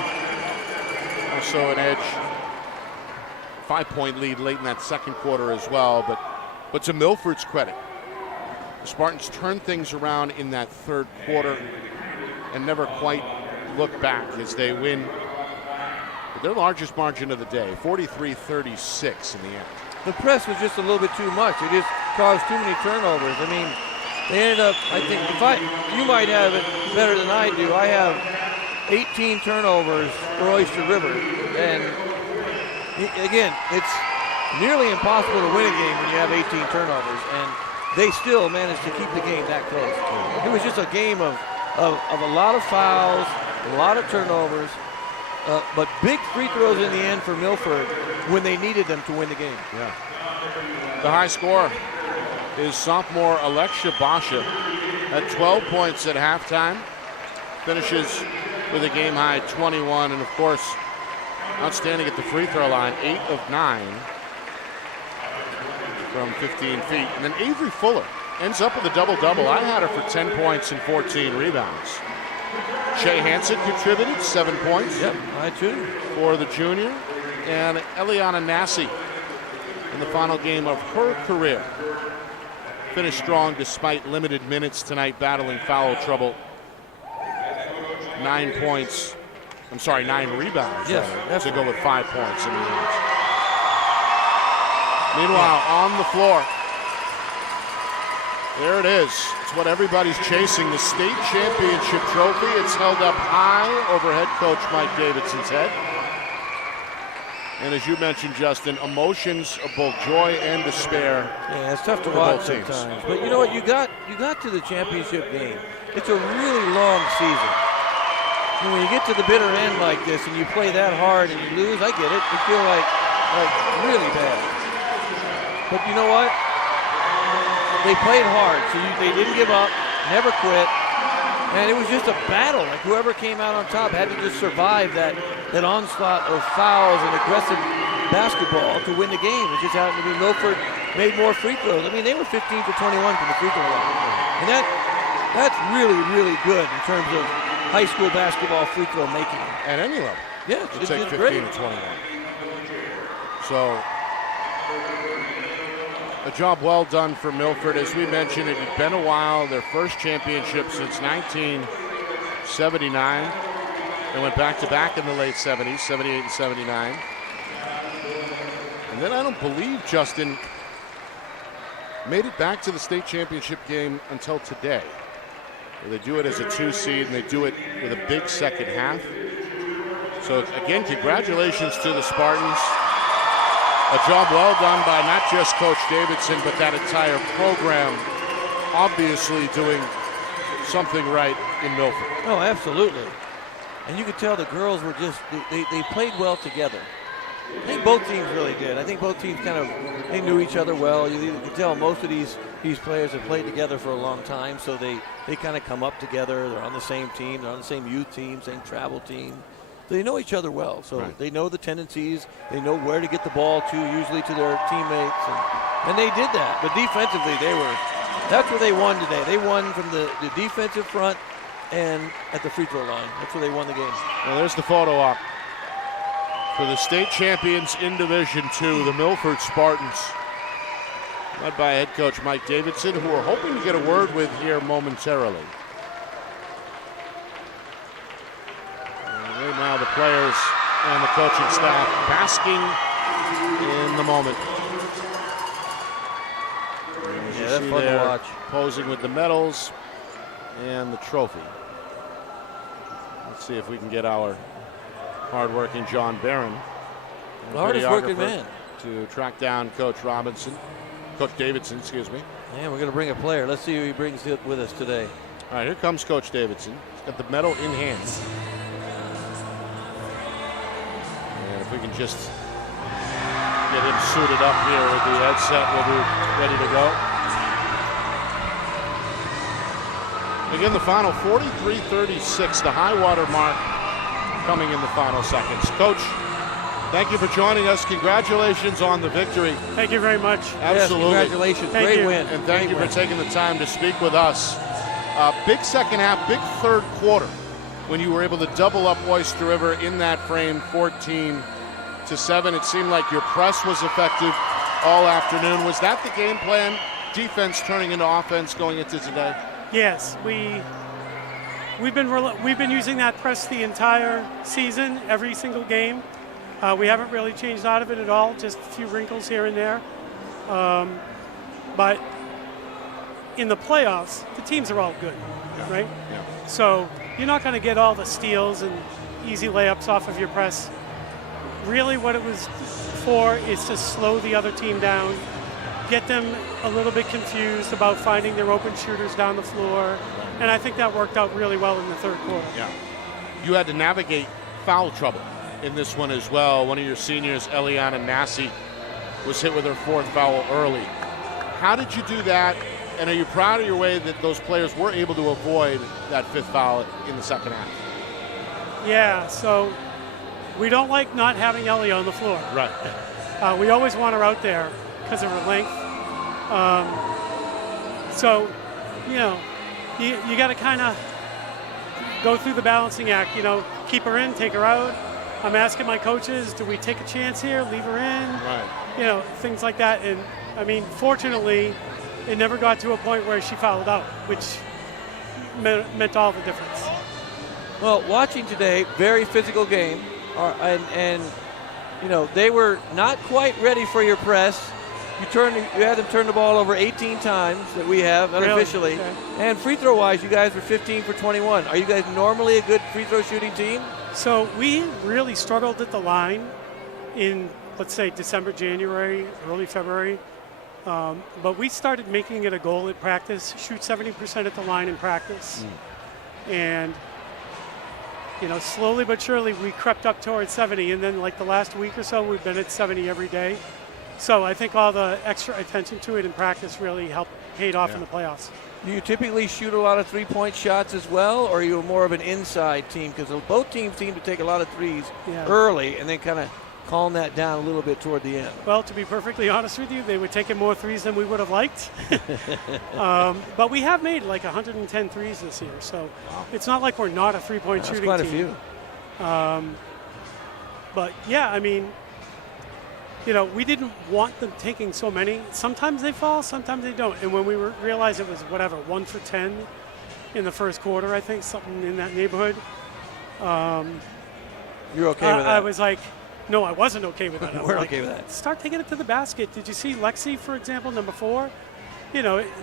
also an edge 5-point lead late in that second quarter as well. But to Milford's credit, the Spartans turned things around in that third quarter and never quite look back as they win their largest margin of the day, 43-36 in the end. The press was just a little bit too much. It just caused too many turnovers. I mean, they ended up, I think, you might have it better than I do. I have 18 turnovers for Oyster River. And again, it's nearly impossible to win a game when you have 18 turnovers. And they still managed to keep the game that close. It was just a game of a lot of fouls, a lot of turnovers. But big free throws in the end for Milford when they needed them to win the game. Yeah. The high scorer is sophomore Alexia Basha at 12 points at halftime. Finishes with a game-high 21. And, of course, outstanding at the free throw line, 8 of 9 from 15 feet. And then Avery Fuller ends up with a double-double. I had her for 10 points and 14 rebounds. Shea Hansen contributed 7 points. Yep, I too. For the junior. And Eliana Nassie in the final game of her career. Finished strong despite limited minutes tonight, battling foul trouble. 9 points. I'm sorry, 9 rebounds. Yes, to go with 5 points in the end. Meanwhile, on the floor, there it is. It's what everybody's chasing, the state championship trophy. It's held up high over head coach Mike Davidson's head. And as you mentioned, Justin, emotions of both joy and despair. Yeah, it's tough to watch sometimes. But you know what? You got to the championship game. It's a really long season. And when you get to the bitter end like this and you play that hard and you lose, I get it. You feel like really bad. But you know what? They played hard, so they didn't give up, never quit, and it was just a battle. Like whoever came out on top had to just survive that onslaught of fouls and aggressive basketball to win the game. It just happened to be Milford made more free throws. I mean, they were 15 for 21 from the free throw line, and that's really, really good in terms of high school basketball free throw making. At any level. Yeah, it's like 15 great. to 21. So. A job well done for Milford. As we mentioned, it had been a while. Their first championship since 1979. They went back-to-back in the late 70s, 78 and 79. And then I don't believe, Justin, made it back to the state championship game until today. They do it as a 2 seed, and they do it with a big second half. So, again, congratulations to the Spartans. A job well done by not just Coach Davidson, but that entire program, obviously doing something right in Milford. Oh, absolutely. And you could tell the girls were just, they played well together. I think both teams really did. I think both teams they knew each other well. You could tell most of these players have played together for a long time, so they kind of come up together. They're on the same team. They're on the same youth team, same travel team. They know each other well, so right. They know the tendencies. They know where to get the ball to, usually to their teammates, and they did that. But defensively, that's where they won today. They won from the defensive front and at the free throw line. That's where they won the game. Well, there's the photo op for the state champions in Division II, the Milford Spartans, led by head coach Mike Davidson, who we're hoping to get a word with here momentarily. Right now the players and the coaching staff basking in the moment. Yeah, that's fun to watch. Posing with the medals and the trophy. Let's see if we can get our hard-working John Barron, the hardest working man, to track down Coach Davidson, excuse me. Yeah, we're going to bring a player. Let's see who he brings with us today. All right, here comes Coach Davidson. He's got the medal in hand. And if we can just get him suited up here with the headset, we'll be ready to go. Again, the final 43-36, the high water mark coming in the final seconds. Coach, thank you for joining us. Congratulations on the victory. Thank you very much. Absolutely. Yes, congratulations. Great win. And thank you for taking the time to speak with us. Big second half, big third quarter when you were able to double up Oyster River in that frame, 14-7. It seemed like your press was effective all afternoon. Was that the game plan? Defense turning into offense going into today? Yes, we've been using that press the entire season, every single game. We haven't really changed out of it at all, just a few wrinkles here and there. But in the playoffs, the teams are all good, right? Yeah. So you're not going to get all the steals and easy layups off of your press. Really what it was for is to slow the other team down, get them a little bit confused about finding their open shooters down the floor, and I think that worked out really well in the third quarter. Yeah. You had to navigate foul trouble in this one as well. One of your seniors, Eliana Massey, was hit with her fourth foul early. How did you do that, and are you proud of your way that those players were able to avoid that fifth foul in the second half? Yeah, so we don't like not having Ellie on the floor. Right. We always want her out there because of her length. So, you got to kind of go through the balancing act, keep her in, take her out. I'm asking my coaches, do we take a chance here, leave her in? Right. Things like that. And, fortunately, it never got to a point where she fouled out, which meant all the difference. Well, watching today, very physical game, and they were not quite ready for your press. You had them turn the ball over 18 times that we have unofficially. Really? Okay. And free throw wise, you guys were 15 for 21. Are you guys normally a good free throw shooting team? So we really struggled at the line in, let's say, December, January, early February. But we started making it a goal at practice, shoot 70% at the line in practice. And, slowly but surely we crept up towards 70. And then like the last week or so, we've been at 70 every day. So I think all the extra attention to it in practice really paid off in the playoffs. Do you typically shoot a lot of three-point shots as well, or are you more of an inside team? Because both teams seem to take a lot of threes early and then kind of calm that down a little bit toward the end. Well, to be perfectly honest with you, they were taking more threes than we would have liked. But we have made like 110 threes this year, so it's not like we're not a three-point shooting team. That's quite a few. But, yeah, I mean, we didn't want them taking so many. Sometimes they fall, sometimes they don't. And when we realized it was, 1 for 10 in the first quarter, I think, something in that neighborhood. You're okay with that? I was like, no, I wasn't okay with that. We're okay with that. Start taking it to the basket. Did you see Lexi, for example, number 4?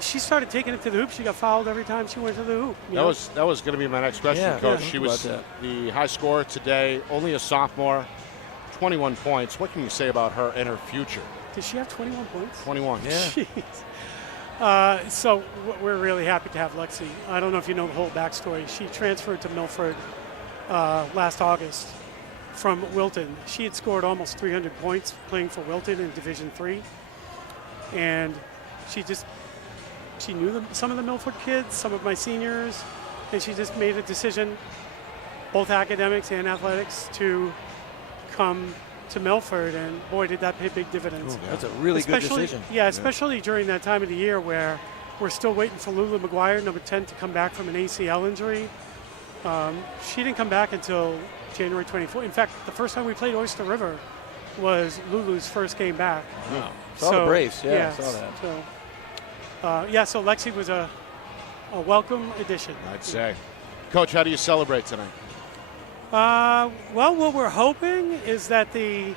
She started taking it to the hoop. She got fouled every time she went to the hoop. That was going to be my next question, Coach. She was the high scorer today, only a sophomore. 21 points. What can you say about her and her future? Did she have 21 points? 21. Yeah. Jeez. So we're really happy to have Lexi. I don't know if you know the whole backstory. She transferred to Milford last August from Wilton. She had scored almost 300 points playing for Wilton in Division III. And she knew some of the Milford kids, some of my seniors, and she just made a decision, both academics and athletics, to come to Milford, and boy, did that pay big dividends. That's a really good decision. Yeah, especially during that time of the year where we're still waiting for Lulu McGuire, number 10, to come back from an ACL injury. She didn't come back until January 24th. In fact, the first time we played Oyster River was Lulu's first game back. Wow. Saw the brace. Yeah, I saw that. So Lexi was a welcome addition. I'd say. Coach, how do you celebrate tonight? Well, what we're hoping is that the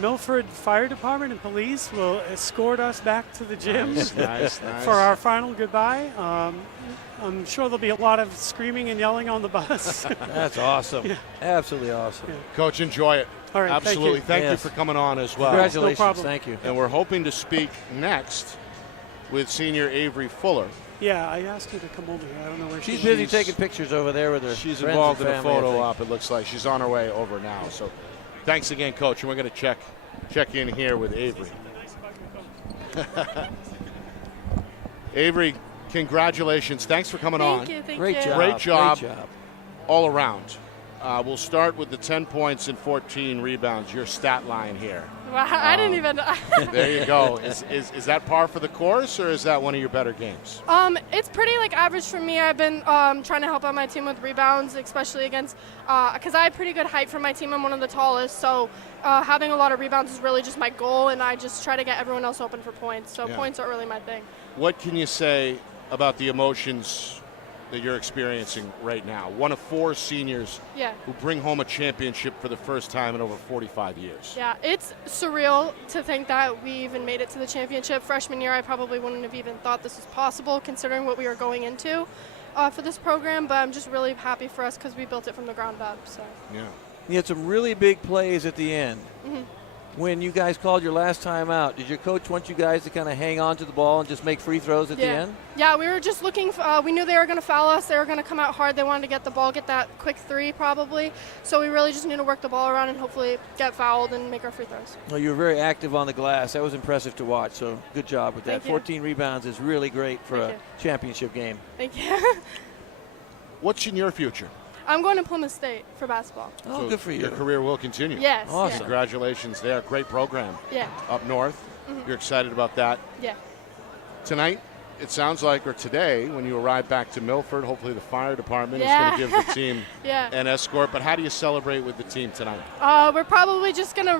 Milford Fire Department and police will escort us back to the gym nice. for our final goodbye. I'm sure there'll be a lot of screaming and yelling on the bus. That's awesome. Yeah. Absolutely awesome. Yeah. Coach, enjoy it. All right, absolutely. thank you for coming on as well. Congratulations. No problem. Thank you. And we're hoping to speak next with senior Avery Fuller. Yeah, I asked her to come over here. I don't know where She's she busy is. taking pictures over there with her. She's friends involved in and a family, I photo think. op. It looks like she's on her way over now. So thanks again, Coach. And we're going to check in here with Avery. Avery, congratulations. Thanks for coming on. Thank you. Great job. Great job. Great job. All around. We'll start with the 10 points and 14 rebounds, your stat line here. Wow, I didn't even. There you go. Is that par for the course, or is that one of your better games? It's pretty average for me. I've been trying to help out my team with rebounds, especially against because I have pretty good height for my team. I'm one of the tallest, so having a lot of rebounds is really just my goal, and I just try to get everyone else open for points. So points are really my thing. What can you say about the emotions that you're experiencing right now? One of 4 seniors who bring home a championship for the first time in over 45 years. Yeah, it's surreal to think that we even made it to the championship. Freshman year, I probably wouldn't have even thought this was possible considering what we were going into for this program, but I'm just really happy for us because we built it from the ground up. So. Yeah. You had some really big plays at the end. Mm-hmm. When you guys called your last time out, did your coach want you guys to kind of hang on to the ball and just make free throws at the end? Yeah, we were just looking. We knew they were going to foul us. They were going to come out hard. They wanted to get the ball, get that quick 3 probably. So we really just need to work the ball around and hopefully get fouled and make our free throws. Well, you were very active on the glass. That was impressive to watch, so good job with that. Thank you. 14 rebounds is really great for a championship game. Thank you. What's in your future? I'm going to Plymouth State for basketball. Oh, So good for you. Your career will continue. Yes. Awesome. Congratulations there. Great program. Yeah. Up north. Mm-hmm. You're excited about that. Yeah. Tonight, it sounds like, or today, when you arrive back to Milford, hopefully the fire department is Yeah. going to give the team Yeah. an escort. But how do you celebrate with the team tonight? We're probably just gonna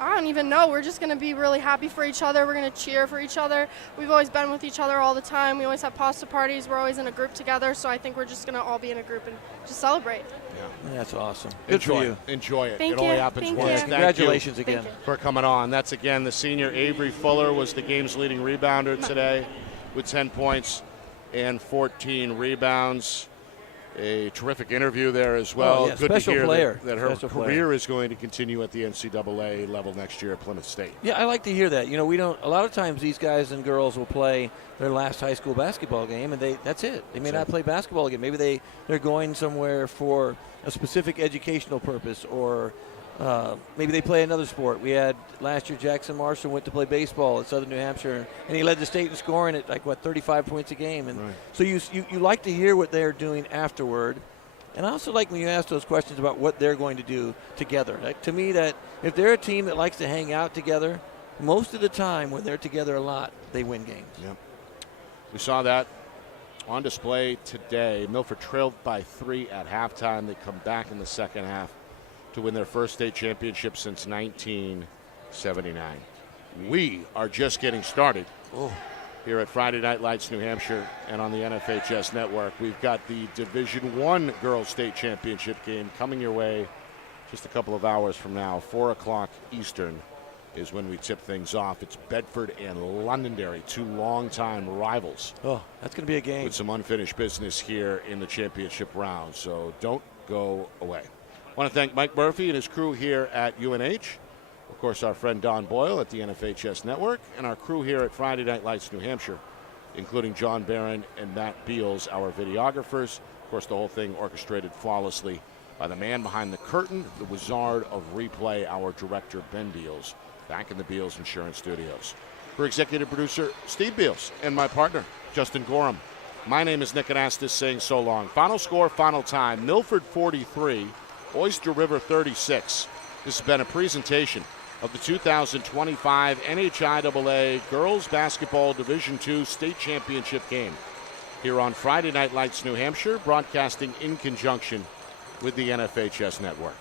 I don't even know. We're just going to be really happy for each other. We're going to cheer for each other. We've always been with each other all the time. We always have pasta parties. We're always in a group together. So I think we're just going to all be in a group and just celebrate. Yeah. That's awesome. Good for you. Enjoy it. Thank it only you. happens Thank once. you. Thank Congratulations you again. for coming on. That's again the senior Avery Fuller was the game's leading rebounder today with 10 points and 14 rebounds. A terrific interview there as well. Oh, yeah. Good Special to hear player. that her Special career player. is going to continue at the NCAA level next year at Plymouth State. Yeah, I like to hear that. You know, we don't. A lot of times these guys and girls will play their last high school basketball game, and that's it. They may not play basketball again. Maybe they're going somewhere for a specific educational purpose, or maybe they play another sport. We had last year Jackson Marshall went to play baseball at Southern New Hampshire, and he led the state in scoring at 35 points a game. And so you like to hear what they're doing afterward. And I also like when you ask those questions about what they're going to do together. Like, to me, that if they're a team that likes to hang out together, most of the time when they're together a lot, they win games. Yep. We saw that on display today. Milford trailed by 3 at halftime. They come back in the second half to win their first state championship since 1979. We are just getting started. Here at Friday Night Lights, New Hampshire, and on the NFHS Network. We've got the Division I Girls State Championship game coming your way just a couple of hours from now. 4 o'clock Eastern is when we tip things off. It's Bedford and Londonderry, two longtime rivals. Oh, that's going to be a game. With some unfinished business here in the championship round, so don't go away. I want to thank Mike Murphy and his crew here at UNH. Of course, our friend Don Boyle at the NFHS Network, and our crew here at Friday Night Lights New Hampshire, including John Barron and Matt Beals, our videographers. Of course, the whole thing orchestrated flawlessly by the man behind the curtain, the wizard of replay, our director, Ben Beals, back in the Beals Insurance Studios. For executive producer, Steve Beals, and my partner, Justin Gorham. My name is Nick Anastas saying so long. Final score, final time, Milford 43, Oyster River 36. This has been a presentation of the 2025 NHIAA Girls Basketball Division II State Championship game here on Friday Night Lights New Hampshire, broadcasting in conjunction with the NFHS Network.